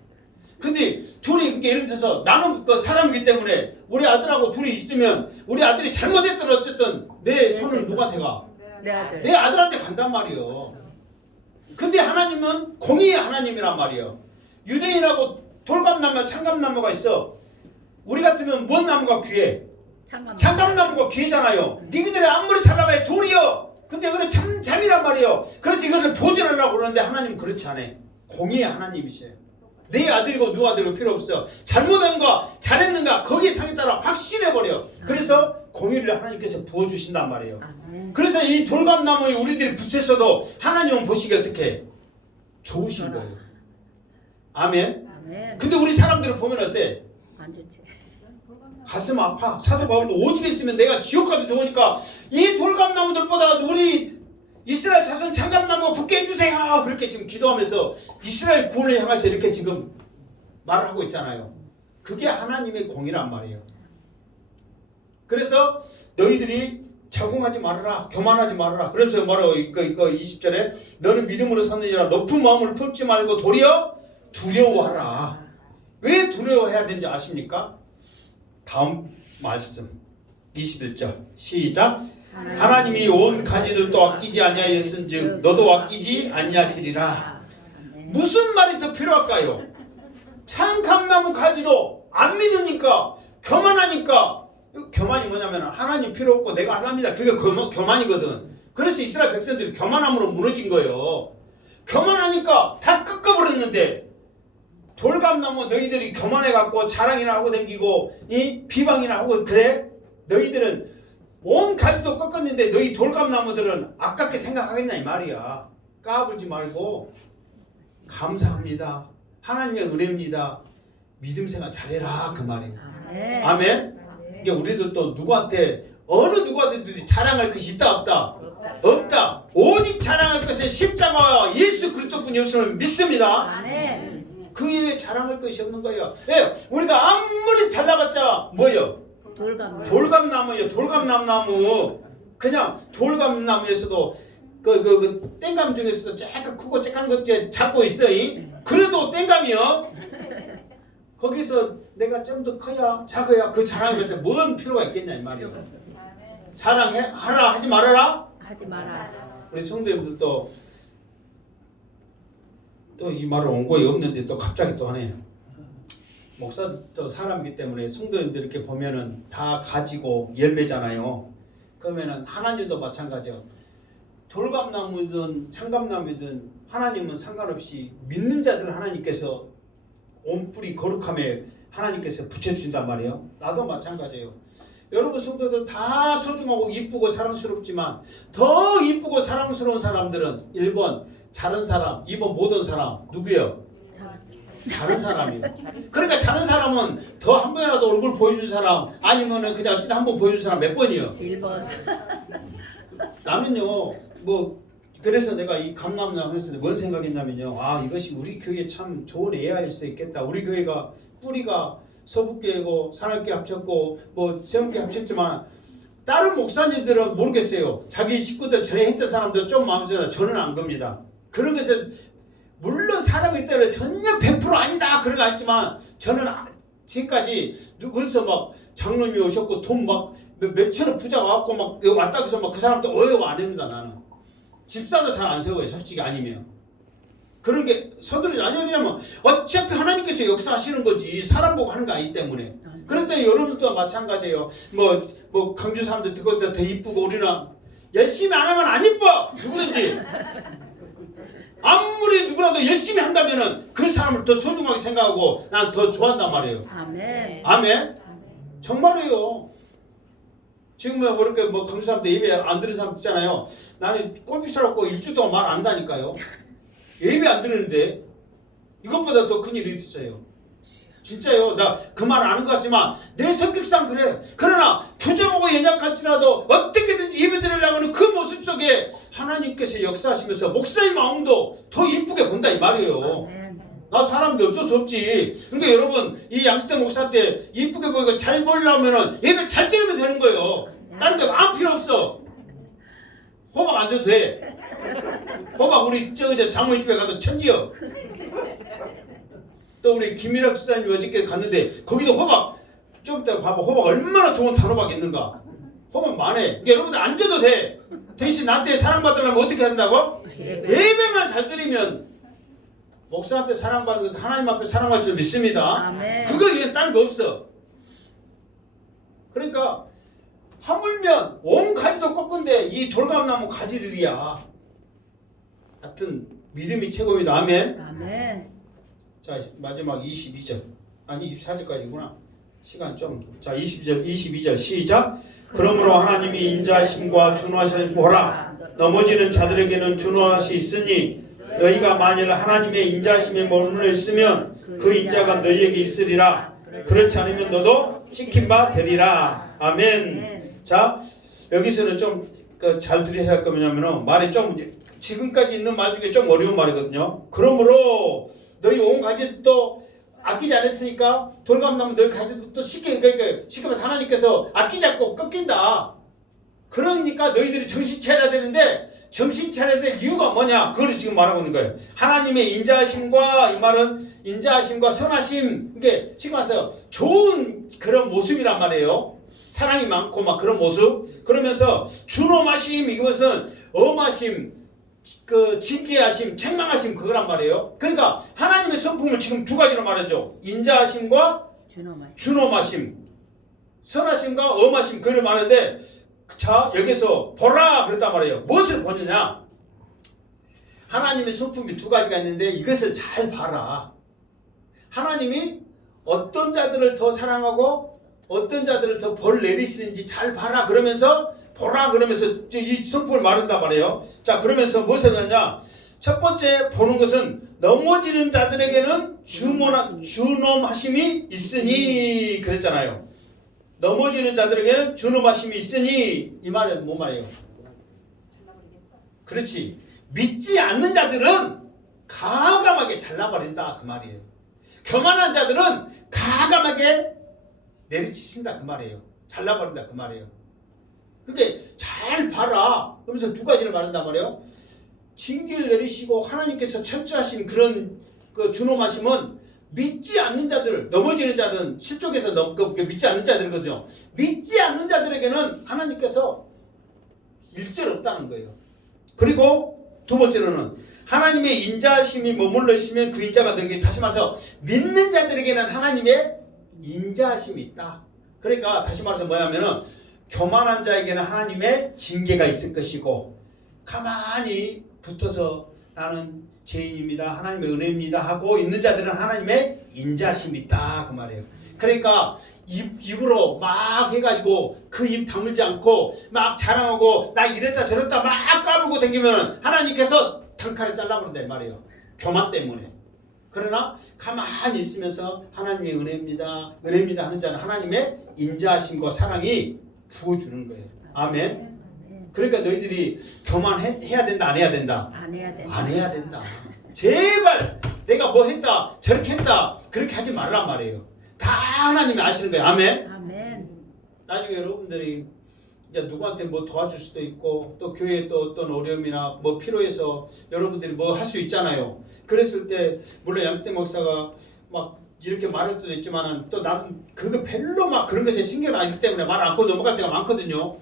근데 둘이 그렇게 예를 들어서 나는 그 사람이기 때문에 우리 아들하고 둘이 있으면 우리 아들이 잘못했든 어쨌든 내 손을 누구한테 가? 내 아들. 내 아들한테 간단 말이요. 근데 하나님은 공의의 하나님이란 말이에요. 유대인하고 돌감나무 창감나무가 있어. 우리 같으면 뭔 나무가 귀해? 창감나무가 귀하잖아요. 니들이 아무리 잘나봐야 돌이요. 근데 이거는 잠이란 말이에요. 그래서 이것을 보존하려고 그러는데 하나님은 그렇지 않아요. 공의의 하나님이세요. 내 아들이고 누구 아들이고 필요 없어. 잘못한가 잘했는가 거기에 상에 따라 확신해버려. 그래서 공의를 하나님께서 부어주신단 말이에요. 그래서 이 돌감나무에 우리들이 붙였어도 하나님은 보시기에 어떻게 좋으신 거예요. 아멘. 근데 우리 사람들을 보면 어때? 안 좋지. 가슴 아파. 사도 바울도 오직 있으면 내가 지옥 가도 좋으니까 이 돌감나무들보다 우리 이스라엘 자손 장감나무가 붙게 해주세요. 그렇게 지금 기도하면서 이스라엘 구원을 향해서 이렇게 지금 말을 하고 있잖아요. 그게 하나님의 공의란 말이에요. 그래서 너희들이 자궁하지 말아라. 교만하지 말아라. 그러면서 뭐라고 이거 20절에 너는 믿음으로 사느니라 높은 마음을 품지 말고 도리어 두려워하라. 왜 두려워해야 되는지 아십니까? 다음 말씀 21절 시작. 하나님이 온 가지들도 아끼지 아니하였은즉 너도 아끼지 아니하시리라. 무슨 말이 더 필요할까요? 창감나무 가지도 안 믿으니까 교만하니까. 교만이 뭐냐면 하나님 필요 없고 내가 하랍니다. 그게 교만이거든. 그래서 이스라엘 백성들이 교만함으로 무너진 거예요. 교만하니까 다 꺾어버렸는데 돌감나무 너희들이 교만해갖고 자랑이나 하고 다니고 비방이나 하고 그래? 너희들은 온 가지도 꺾었는데 너희 돌감나무들은 아깝게 생각하겠나 이 말이야. 까불지 말고 감사합니다. 하나님의 은혜입니다. 믿음 생활 잘해라 그 말이에요. 아멘. 이게 우리도 또 누구한테 어느 누구한테도 자랑할 것이 있다 없다? 없다. 오직 자랑할 것은 십자가와 예수 그리스도뿐이 없음을 믿습니다. 아멘. 그 이외에 자랑할 것이 없는 거예요. 예, 우리가 아무리 잘나봤자 뭐예요? 돌감나무예요. 돌감나무. 그냥 돌감나무에서도 그 땡감 중에서도 조금 크고 조그만 것 잡고 있어. 그래도 땡감이요. 거기서 내가 좀 더 커야 작아야 그 자랑해봤자 뭔 필요가 있겠냐 이 말이에요. 자랑해 하라 하지 말아라. 하지 마라. 우리 성도님들도 또 이 말을 온거에 없는데 또 갑자기 또 하네요. 목사도 사람이기 때문에 성도님들 이렇게 보면은 다 가지고 열매잖아요. 그러면은 하나님도 마찬가지요. 돌감나무든 창감나무든 하나님은 상관없이 믿는 자들 하나님께서 온 뿌리 거룩함에 하나님께서 붙여주신단 말이에요. 나도 마찬가지예요. 여러분 성도들 다 소중하고 이쁘고 사랑스럽지만 더 이쁘고 사랑스러운 사람들은 1번 자른 사람, 2번 못한 사람 누구예요? 자른 사람이에요. 그러니까 자른 사람은 더 한 번이라도 얼굴 보여준 사람 아니면은 그냥 어쨌든 한 번 보여준 사람 몇 번이요? 1번. 나는요 뭐 그래서 내가 이 감남남 했을 때 뭔 생각했냐면요. 아, 이것이 우리 교회 참 좋은 예화일 수도 있겠다. 우리 교회가 뿌리가 서북교회고 산업교회 합쳤고 뭐 세움교회 합쳤지만 다른 목사님들은 모르겠어요. 자기 식구들 전에 했던 사람들 좀 마음에 들어요. 저는 안 겁니다. 그런 것은 물론 사람이기 때문에 전혀 100% 아니다 그런 거 알지만 저는 지금까지 누구서 막 장로님이 오셨고 돈 막 몇천원 부자 와갖고 막 여기 왔다 해서 막 그 사람들 오해가 안 합니다. 나는 집사도 잘 안 세워요. 솔직히 아니면 그런 게 서두르지 아니 왜냐면 어차피 하나님께서 역사하시는 거지 사람 보고 하는 거 아니기 때문에. 그런데 여러분들도 마찬가지예요. 뭐 강주 사람들 그것보다 더 이쁘고 우리는 열심히 안 하면 안 이뻐 누구든지. 아무리 누구라도 열심히 한다면은 그 사람을 더 소중하게 생각하고 난 더 좋아한단 말이에요. 아멘. 아멘. 정말이에요. 지금 뭐 그렇게 뭐 강주 사람들 예배 안 들은 사람 있잖아요. 나는 꼴비 살았고 일주일 동안 말 안 한다니까요. 예배 안 들었는데 이것보다 더 큰 일이 있어요. 진짜요. 나 그 말 아는 것 같지만 내 성격상 그래. 그러나 부정하고 연약할지라도 어떻게든 예배 드리려고 하는 그 모습 속에 하나님께서 역사하시면서 목사의 마음도 더 이쁘게 본다 이 말이에요. 아멘. 나 사람인데 어쩔 수 없지. 그러니까 여러분 이 양식대 목사 때 이쁘게 보이고 잘 보이려면은 예배 잘 드리면 되는 거예요. 다른 게 아무 필요 없어. 호박 안 줘도 돼. 호박 우리 저 장모님 집에 가도 천지요. 또 우리 김일학 수사님 어저께 갔는데 거기도 호박 좀 이따 봐봐. 호박 얼마나 좋은 단호박 있는가. 호박 많아. 그러니까 여러분들 안 줘도 돼. 대신 나한테 사랑받으려면 어떻게 한다고? 예배만 잘 드리면 목사한테 사랑받는 것은 하나님 앞에 사랑받을 줄 믿습니다. 아멘. 그거 이외에 다른 거 없어. 그러니까 하물면 온 가지도 꺾은데 이 돌감나무 가지들이야. 하여튼 믿음이 최고입니다. 아멘. 아멘. 자 마지막 22절 아니 24절까지구나. 시간 좀. 자 22절 시작. 그러므로 하나님이 인자하심과 준호하심을 보라. 넘어지는 자들에게는 준호하시 있으니 너희가 만일 하나님의 인자하심에 머물러 있으면 그 인자가 너희에게 있으리라. 그렇지 않으면 너도 찍힌 바 되리라. 아멘. 자 여기서는 좀 잘 들으셔야 할 거냐면은 말이 좀 지금까지 있는 말 중에 좀 어려운 말이거든요. 그러므로 너희 온 가지도 아끼지 않았으니까 돌감나무 너희 가지도 또 쉽게 그러니까 쉽게 말해서 하나님께서 아끼지 않고 꺾인다. 그러니까 너희들이 정신 차려야 되는데 정신 차려야 될 이유가 뭐냐? 그걸 지금 말하고 있는 거예요. 하나님의 인자하심과 이 말은 인자하심과 선하심 이게 지금 와서 좋은 그런 모습이란 말이에요. 사랑이 많고 막 그런 모습. 그러면서 준엄하심 이것은 엄하심 그 징계하심 책망하심 그거란 말이에요. 그러니까 하나님의 성품을 지금 두 가지로 말하죠. 인자하심과 준엄하심 선하심과 엄하심 그걸 말하는데 자 여기서 보라 그랬단 말이에요. 무엇을 보느냐? 하나님의 성품이 두 가지가 있는데 이것을 잘 봐라. 하나님이 어떤 자들을 더 사랑하고 어떤 자들을 더 벌 내리시는지 잘 봐라. 그러면서 보라 그러면서 이 성품을 말한단 말이에요. 자 그러면서 무엇을 하냐? 첫 번째 보는 것은 넘어지는 자들에게는 준엄하심이 있으니 그랬잖아요. 넘어지는 자들에게는 준엄하심이 있으니 이 말은 뭔 말이에요? 그렇지. 믿지 않는 자들은 가감하게 잘라버린다 그 말이에요. 교만한 자들은 가감하게 내리치신다 그 말이에요. 잘라버린다 그 말이에요. 근데 잘 봐라. 그러면서 두 가지를 말한단 말이에요. 징계를 내리시고 하나님께서 철저하신 그런 그 준엄하심은 믿지 않는 자들, 넘어지는 자들은 실족에서 믿지 않는 자들이거든요. 믿지 않는 자들에게는 하나님께서 일절 없다는 거예요. 그리고 두 번째로는 하나님의 인자하심이 머물러 있으면 그 인자가 너에게 다시 말해서 믿는 자들에게는 하나님의 인자하심이 있다. 그러니까 다시 말해서 뭐냐면은 교만한 자에게는 하나님의 징계가 있을 것이고 가만히 붙어서 나는 죄인입니다. 하나님의 은혜입니다 하고 있는 자들은 하나님의 인자심이 있다 그 말이에요. 그러니까 입으로 막 해가지고 그 입 다물지 않고 막 자랑하고 나 이랬다 저랬다 막 까불고 다니면 하나님께서 단칼에 잘라버린다 이 말이에요. 교만 때문에. 그러나 가만히 있으면서 하나님의 은혜입니다 하는 자는 하나님의 인자하심과 사랑이 부어주는 거예요. 아멘. 그러니까 너희들이 교만해야 된다 안 해야 된다? 안 해야 돼. 안 해야 된다. 제발 내가 뭐 했다 저렇게 했다 그렇게 하지 말란 말이에요. 다 하나님이 아시는 거예요. 아멘. 아멘. 나중에 여러분들이 이제 누구한테 뭐 도와줄 수도 있고 또 교회에 또 어떤 어려움이나 뭐 필요해서 여러분들이 뭐 할 수 있잖아요. 그랬을 때 물론 양태 목사가 막 이렇게 말할 수도 있지만은 또 나는 그거 별로 막 그런 것에 신경 안 쓰기 때문에 말 않고 넘어갈 때가 많거든요.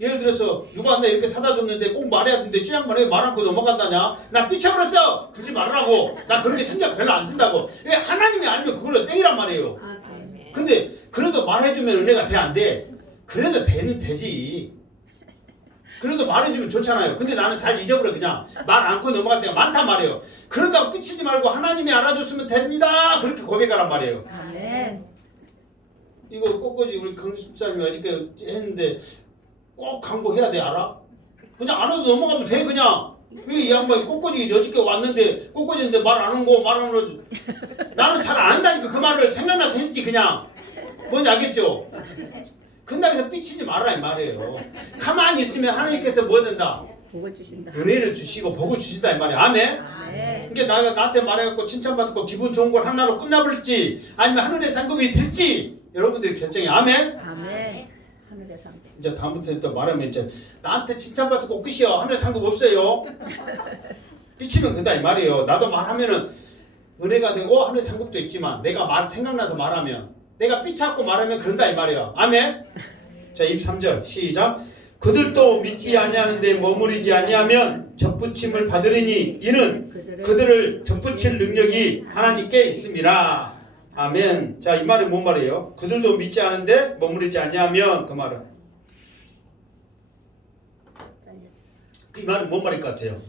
예를 들어서 누구한테 이렇게 사다 줬는데 꼭 말해야 되는데 쥐양만 왜 말 않고 넘어간다냐? 나 삐쳐버렸어! 그러지 말라고. 나 그런 게 신경 별로 안 쓴다고. 왜 하나님이 알면 그걸로 땡이란 말이에요. 아멘. 근데 그래도 말해주면 은혜가 돼 안 돼? 그래도 되는 되지. 그래도 말해주면 좋잖아요. 근데 나는 잘 잊어버려 그냥. 말 않고 넘어갈 때가 많단 말이에요. 그러다가 삐치지 말고 하나님이 알아줬으면 됩니다. 그렇게 고백하란 말이에요. 아멘. 이거 꼬꼬지 우리 강수사님이 어저께 했는데 꼭 강구해야 돼 알아? 그냥 안 해도 넘어가면 돼 그냥. 왜 이 양반이 꼬꼬지 어저께 왔는데 꼬꼬지인데 말 안 하고 말 안 하고 나는 잘 안 한다니까 그 말을 생각나서 했지 그냥. 뭔지 알겠죠? 근다면서 삐치지 말라 이 말이에요. 가만히 있으면 하나님께서 뭐 된다? 복을 주신다. 은혜를 주시고 복을 주신다 이 말이야. 아멘. 아멘. 이게 나한테 말해갖고 칭찬받고 기분 좋은 걸 하나로 끝나버릴지 아니면 하늘의 상급이 될지 여러분들이 결정해. 아멘. 아멘. 하늘의 상대. 이제 다음부터는 또 말하면 이제 나한테 칭찬받고 끝이요. 하늘 상급 없어요. 삐치면 된다 이 말이에요. 나도 말하면은 은혜가 되고 하늘 상급도 있지만 내가 생각나서 말하면 내가 삐쳐갖고 말하면 그런다 이 말이에요. 아멘. 자 23절 시작. 그들도 믿지 아니하는데 머무르지 아니하면 접붙임을 받으리니 이는 그들을 접붙일 능력이 하나님께 있습니다. 아멘. 자 이 말은 뭔 말이에요? 그들도 믿지 않은데 머무르지 아니하면 그 말은 이 말은 뭔 말일 것 같아요?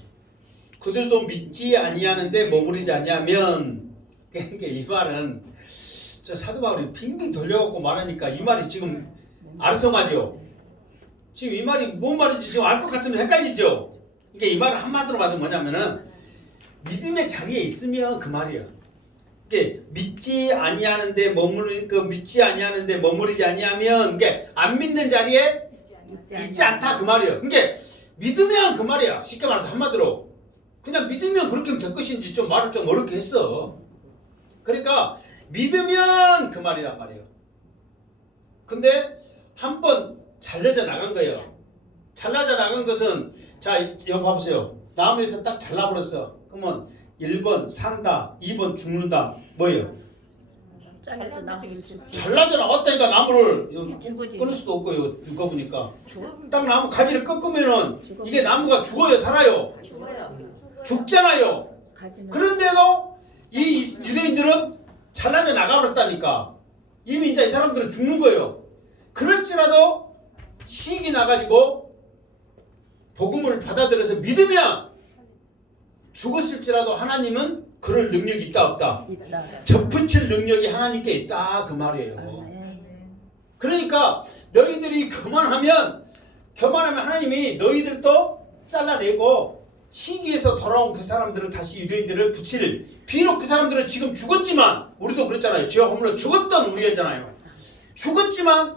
그들도 믿지 아니하는데 머무르지 아니하면 그러니까 이 말은 저 사도 바울이 빙빙 돌려갖고 말하니까 이 말이 지금 알쏭하죠? 지금 이 말이 뭔 말인지 지금 알 것 같은데 헷갈리죠? 이게 이 말을 한마디로 말해서 뭐냐면은 믿음의 자리에 있으면 그 말이에요. 이게 믿지 아니하는데 믿지 아니하는데 머무르지 아니하면 이게 안 믿는 자리에 있지 않다 그 말이에요. 그러니까 믿으면 그 말이야. 쉽게 말해서 한마디로 그냥 믿으면 그렇게 될 것인지 좀 말을 좀 어렵게 했어. 그러니까 믿으면 그 말이란 말이에요. 근데 한번 잘려져 나간 거예요. 잘라져 나간 것은 자 여기 봐보세요. 나무에서 딱 잘라버렸어. 그러면 1번 산다 2번 죽는다 뭐예요? 잘라져 나오면 잘라져 나왔다니까 나무를 죽어지. 끊을 수도 없고요. 죽어보니까 딱 나무 가지를 꺾으면은 이게 나무가 죽어요 살아요? 죽잖아요. 그런데도 이 유대인들은 잘라져 나가버렸다니까. 이미 이제 이 사람들은 죽는 거예요. 그럴지라도 시기 나가지고 복음을 받아들여서 믿으면 죽었을지라도 하나님은 그럴 능력이 있다 없다? 있다. 접붙일 능력이 하나님께 있다 그 말이에요. 아멘. 그러니까 너희들이 교만하면 하나님이 너희들도 잘라내고 시기에서 돌아온 그 사람들을 다시 유대인들을 붙일 비록 그 사람들은 지금 죽었지만 우리도 그랬잖아요. 죄와 허물로 죽었던 우리였잖아요. 죽었지만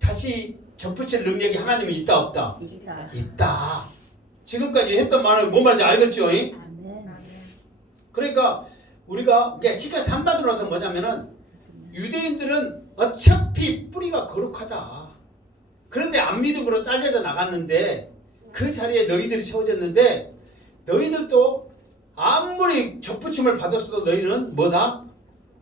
다시 접붙일 능력이 하나님은 있다 없다? 있다. 있다. 지금까지 했던 말을 뭔 말인지 알겠죠? 아멘. 그러니까 우리가 시간 한마디로 해서 뭐냐면은 유대인들은 어차피 뿌리가 거룩하다. 그런데 안 믿음으로 잘려져 나갔는데 그 자리에 너희들이 세워졌는데 너희들도 아무리 접붙임을 받았어도 너희는 뭐다?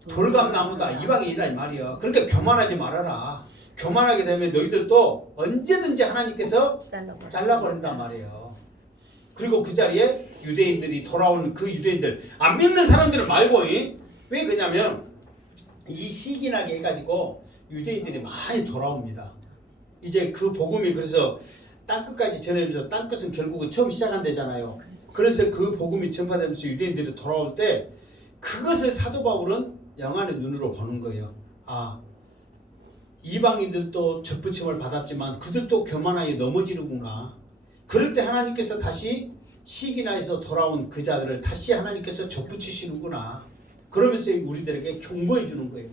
돌감나무다. 이방인이다 이 말이야. 그러니까 교만하지 말아라. 교만하게 되면 너희들도 언제든지 하나님께서 잘라버린단 말이에요. 그리고 그 자리에 유대인들이 돌아오는 그 유대인들 안 믿는 사람들은 말고 왜 그러냐면 이 시기나게 해가지고 유대인들이 많이 돌아옵니다. 이제 그 복음이 그래서 땅끝까지 전해지면서 땅끝은 결국은 처음 시작한 데잖아요. 그래서 그 복음이 전파되면서 유대인들이 돌아올 때 그것을 사도 바울은 영안의 눈으로 보는 거예요. 아, 이방인들도 접붙임을 받았지만 그들도 교만하게 넘어지는구나. 그럴 때 하나님께서 다시 시기나에서 돌아온 그 자들을 다시 하나님께서 접붙이시는구나. 그러면서 우리들에게 경고해 주는 거예요.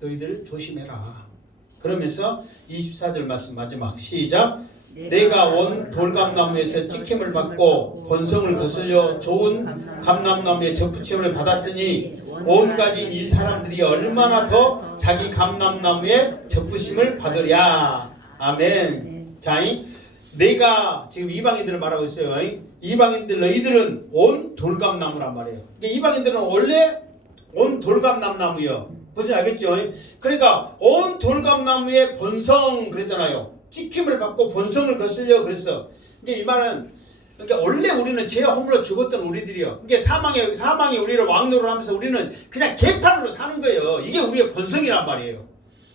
너희들 조심해라. 그러면서 24절 말씀 마지막 시작. 내가 온 돌감나무에서 찍힘을 받고 본성을 거슬려 좋은 감람나무의 접붙임을 받았으니 온 가진 이 사람들이 얼마나 더 자기 감람나무의 접붙임을 받으랴. 아멘. 자, 내가 지금 이방인들을 말하고 있어요. 이방인들 너희들은 온 돌감나무란 말이에요. 그러니까 이방인들은 원래 온 돌감나무요. 무슨 알겠죠? 그러니까 온 돌감나무의 본성 그랬잖아요. 찍힘을 받고 본성을 거슬려 그랬어. 그러니까 이 말은 그러니까 원래 우리는 죄 허물로 죽었던 우리들이요. 그러니까 사망이 우리를 왕노를 하면서 우리는 그냥 개판으로 사는 거예요. 이게 우리의 본성이란 말이에요.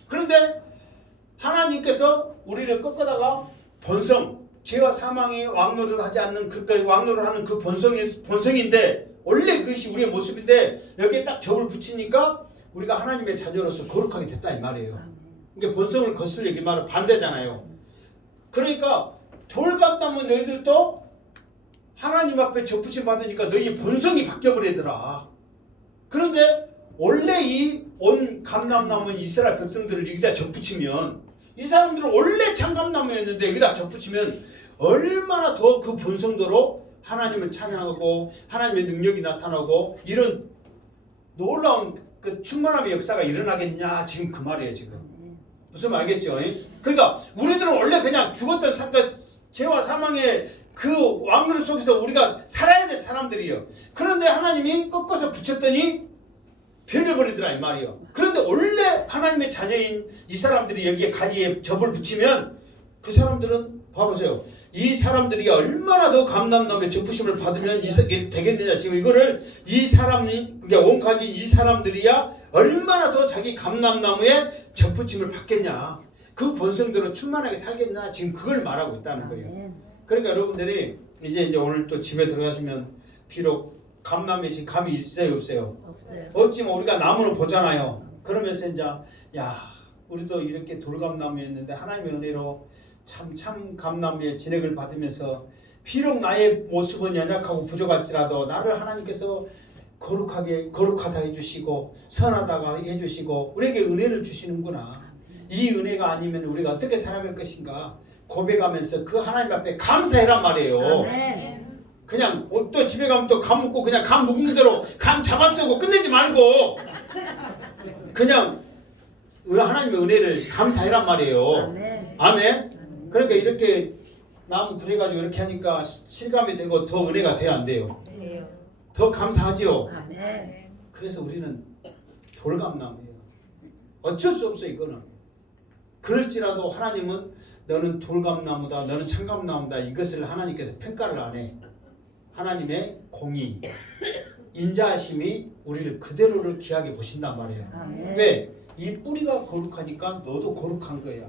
그런데 하나님께서 우리를 꺾어다가 본성, 죄와 사망이 왕노를 하지 않는 왕노를 하는 그 본성인데 원래 그것이 우리의 모습인데 여기에 딱 접을 붙이니까 우리가 하나님의 자녀로서 거룩하게 됐다 이 말이에요. 그러니까 본성을 거슬려 이 말은 반대잖아요. 그러니까 돌감나무 너희들도 하나님 앞에 접붙임 받으니까 너희 본성이 바뀌어버리더라. 그런데 원래 이 온 감람나무는 이스라엘 백성들을 여기다 접붙이면 이 사람들은 원래 참감나무였는데 여기다 접붙이면 얼마나 더 그 본성대로 하나님을 찬양하고 하나님의 능력이 나타나고 이런 놀라운 그 충만함의 역사가 일어나겠냐 지금 그 말이에요. 지금 무슨 말 알겠죠? 그러니까 우리들은 원래 그냥 죽었던 죄와 사망의 그 왕노릇 속에서 우리가 살아야 될 사람들이요. 그런데 하나님이 꺾어서 붙였더니 변해버리더라 이 말이요. 그런데 원래 하나님의 자녀인 이 사람들이 여기에 가지에 접을 붙이면 그 사람들은 봐보세요. 이 사람들이 얼마나 더 감람나무의 접붙임을 받으면 이게 되겠느냐. 지금 이거를 이 사람이 그러니까 온 가진 이 사람들이야 얼마나 더 자기 감람나무의 접붙임을 받겠냐. 그 본성대로 충만하게 살겠나. 지금 그걸 말하고 있다는 거예요. 그러니까 여러분들이 이제 오늘 또 집에 들어가시면 비록 감나무에 지금 감이 있어요 없어요? 없어요. 없지만 우리가 나무는 보잖아요. 그러면서 이제 야 우리도 이렇게 돌감나무였는데 하나님의 은혜로 참 감나무의 진액을 받으면서 비록 나의 모습은 연약하고 부족할지라도 나를 하나님께서 거룩하다 해주시고 선하다가 해주시고 우리에게 은혜를 주시는구나. 이 은혜가 아니면 우리가 어떻게 살아갈 것인가 고백하면서 그 하나님 앞에 감사해란 말이에요. 아멘. 그냥 또 집에 가면 또 감 묵고 그냥 감 묵는 대로 감 잡아쓰고 끝내지 말고 그냥 하나님의 은혜를 감사해란 말이에요. 아멘. 아멘. 그러니까 이렇게 나무 그래가지고 이렇게 하니까 실감이 되고 더 은혜가 돼야 안 돼요. 더 감사하지요. 아멘. 그래서 우리는 돌감나무예요. 어쩔 수 없어 이거는. 그럴지라도 하나님은 너는 돌감나무다, 너는 참감나무다 이것을 하나님께서 평가를 안 해. 하나님의 공의, 인자하심이 우리를 그대로를 귀하게 보신단 말이에요. 아멘. 왜? 이 뿌리가 거룩하니까 너도 거룩한 거야.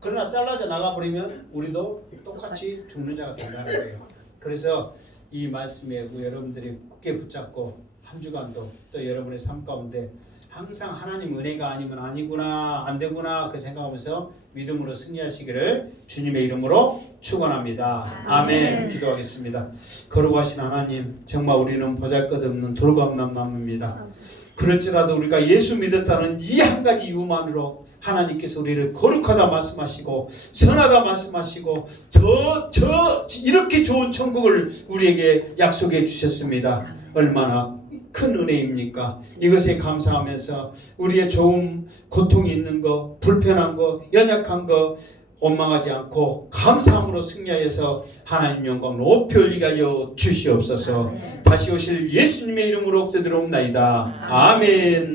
그러나 잘라져 나가버리면 우리도 똑같이 죽는 자가 된다는 거예요. 그래서 이 말씀에 여러분들이 굳게 붙잡고 한 주간도 또 여러분의 삶 가운데 항상 하나님 은혜가 아니면 아니구나 안 되구나 그 생각하면서 믿음으로 승리하시기를 주님의 이름으로 축원합니다. 아멘. 기도하겠습니다. 거룩하신 하나님 정말 우리는 보잘것없는 돌감나무입니다. 그럴지라도 우리가 예수 믿었다는 이 한 가지 이유만으로 하나님께서 우리를 거룩하다 말씀하시고 선하다 말씀하시고 이렇게 좋은 천국을 우리에게 약속해 주셨습니다. 얼마나 큰 은혜입니까? 이것에 감사하면서 우리의 조음, 고통이 있는 거, 불편한 거, 연약한 거 원망하지 않고 감사함으로 승리하여서 하나님 영광 높이 올리게 하여 주시옵소서. 다시 오실 예수님의 이름으로 기도드리옵나이다. 아멘.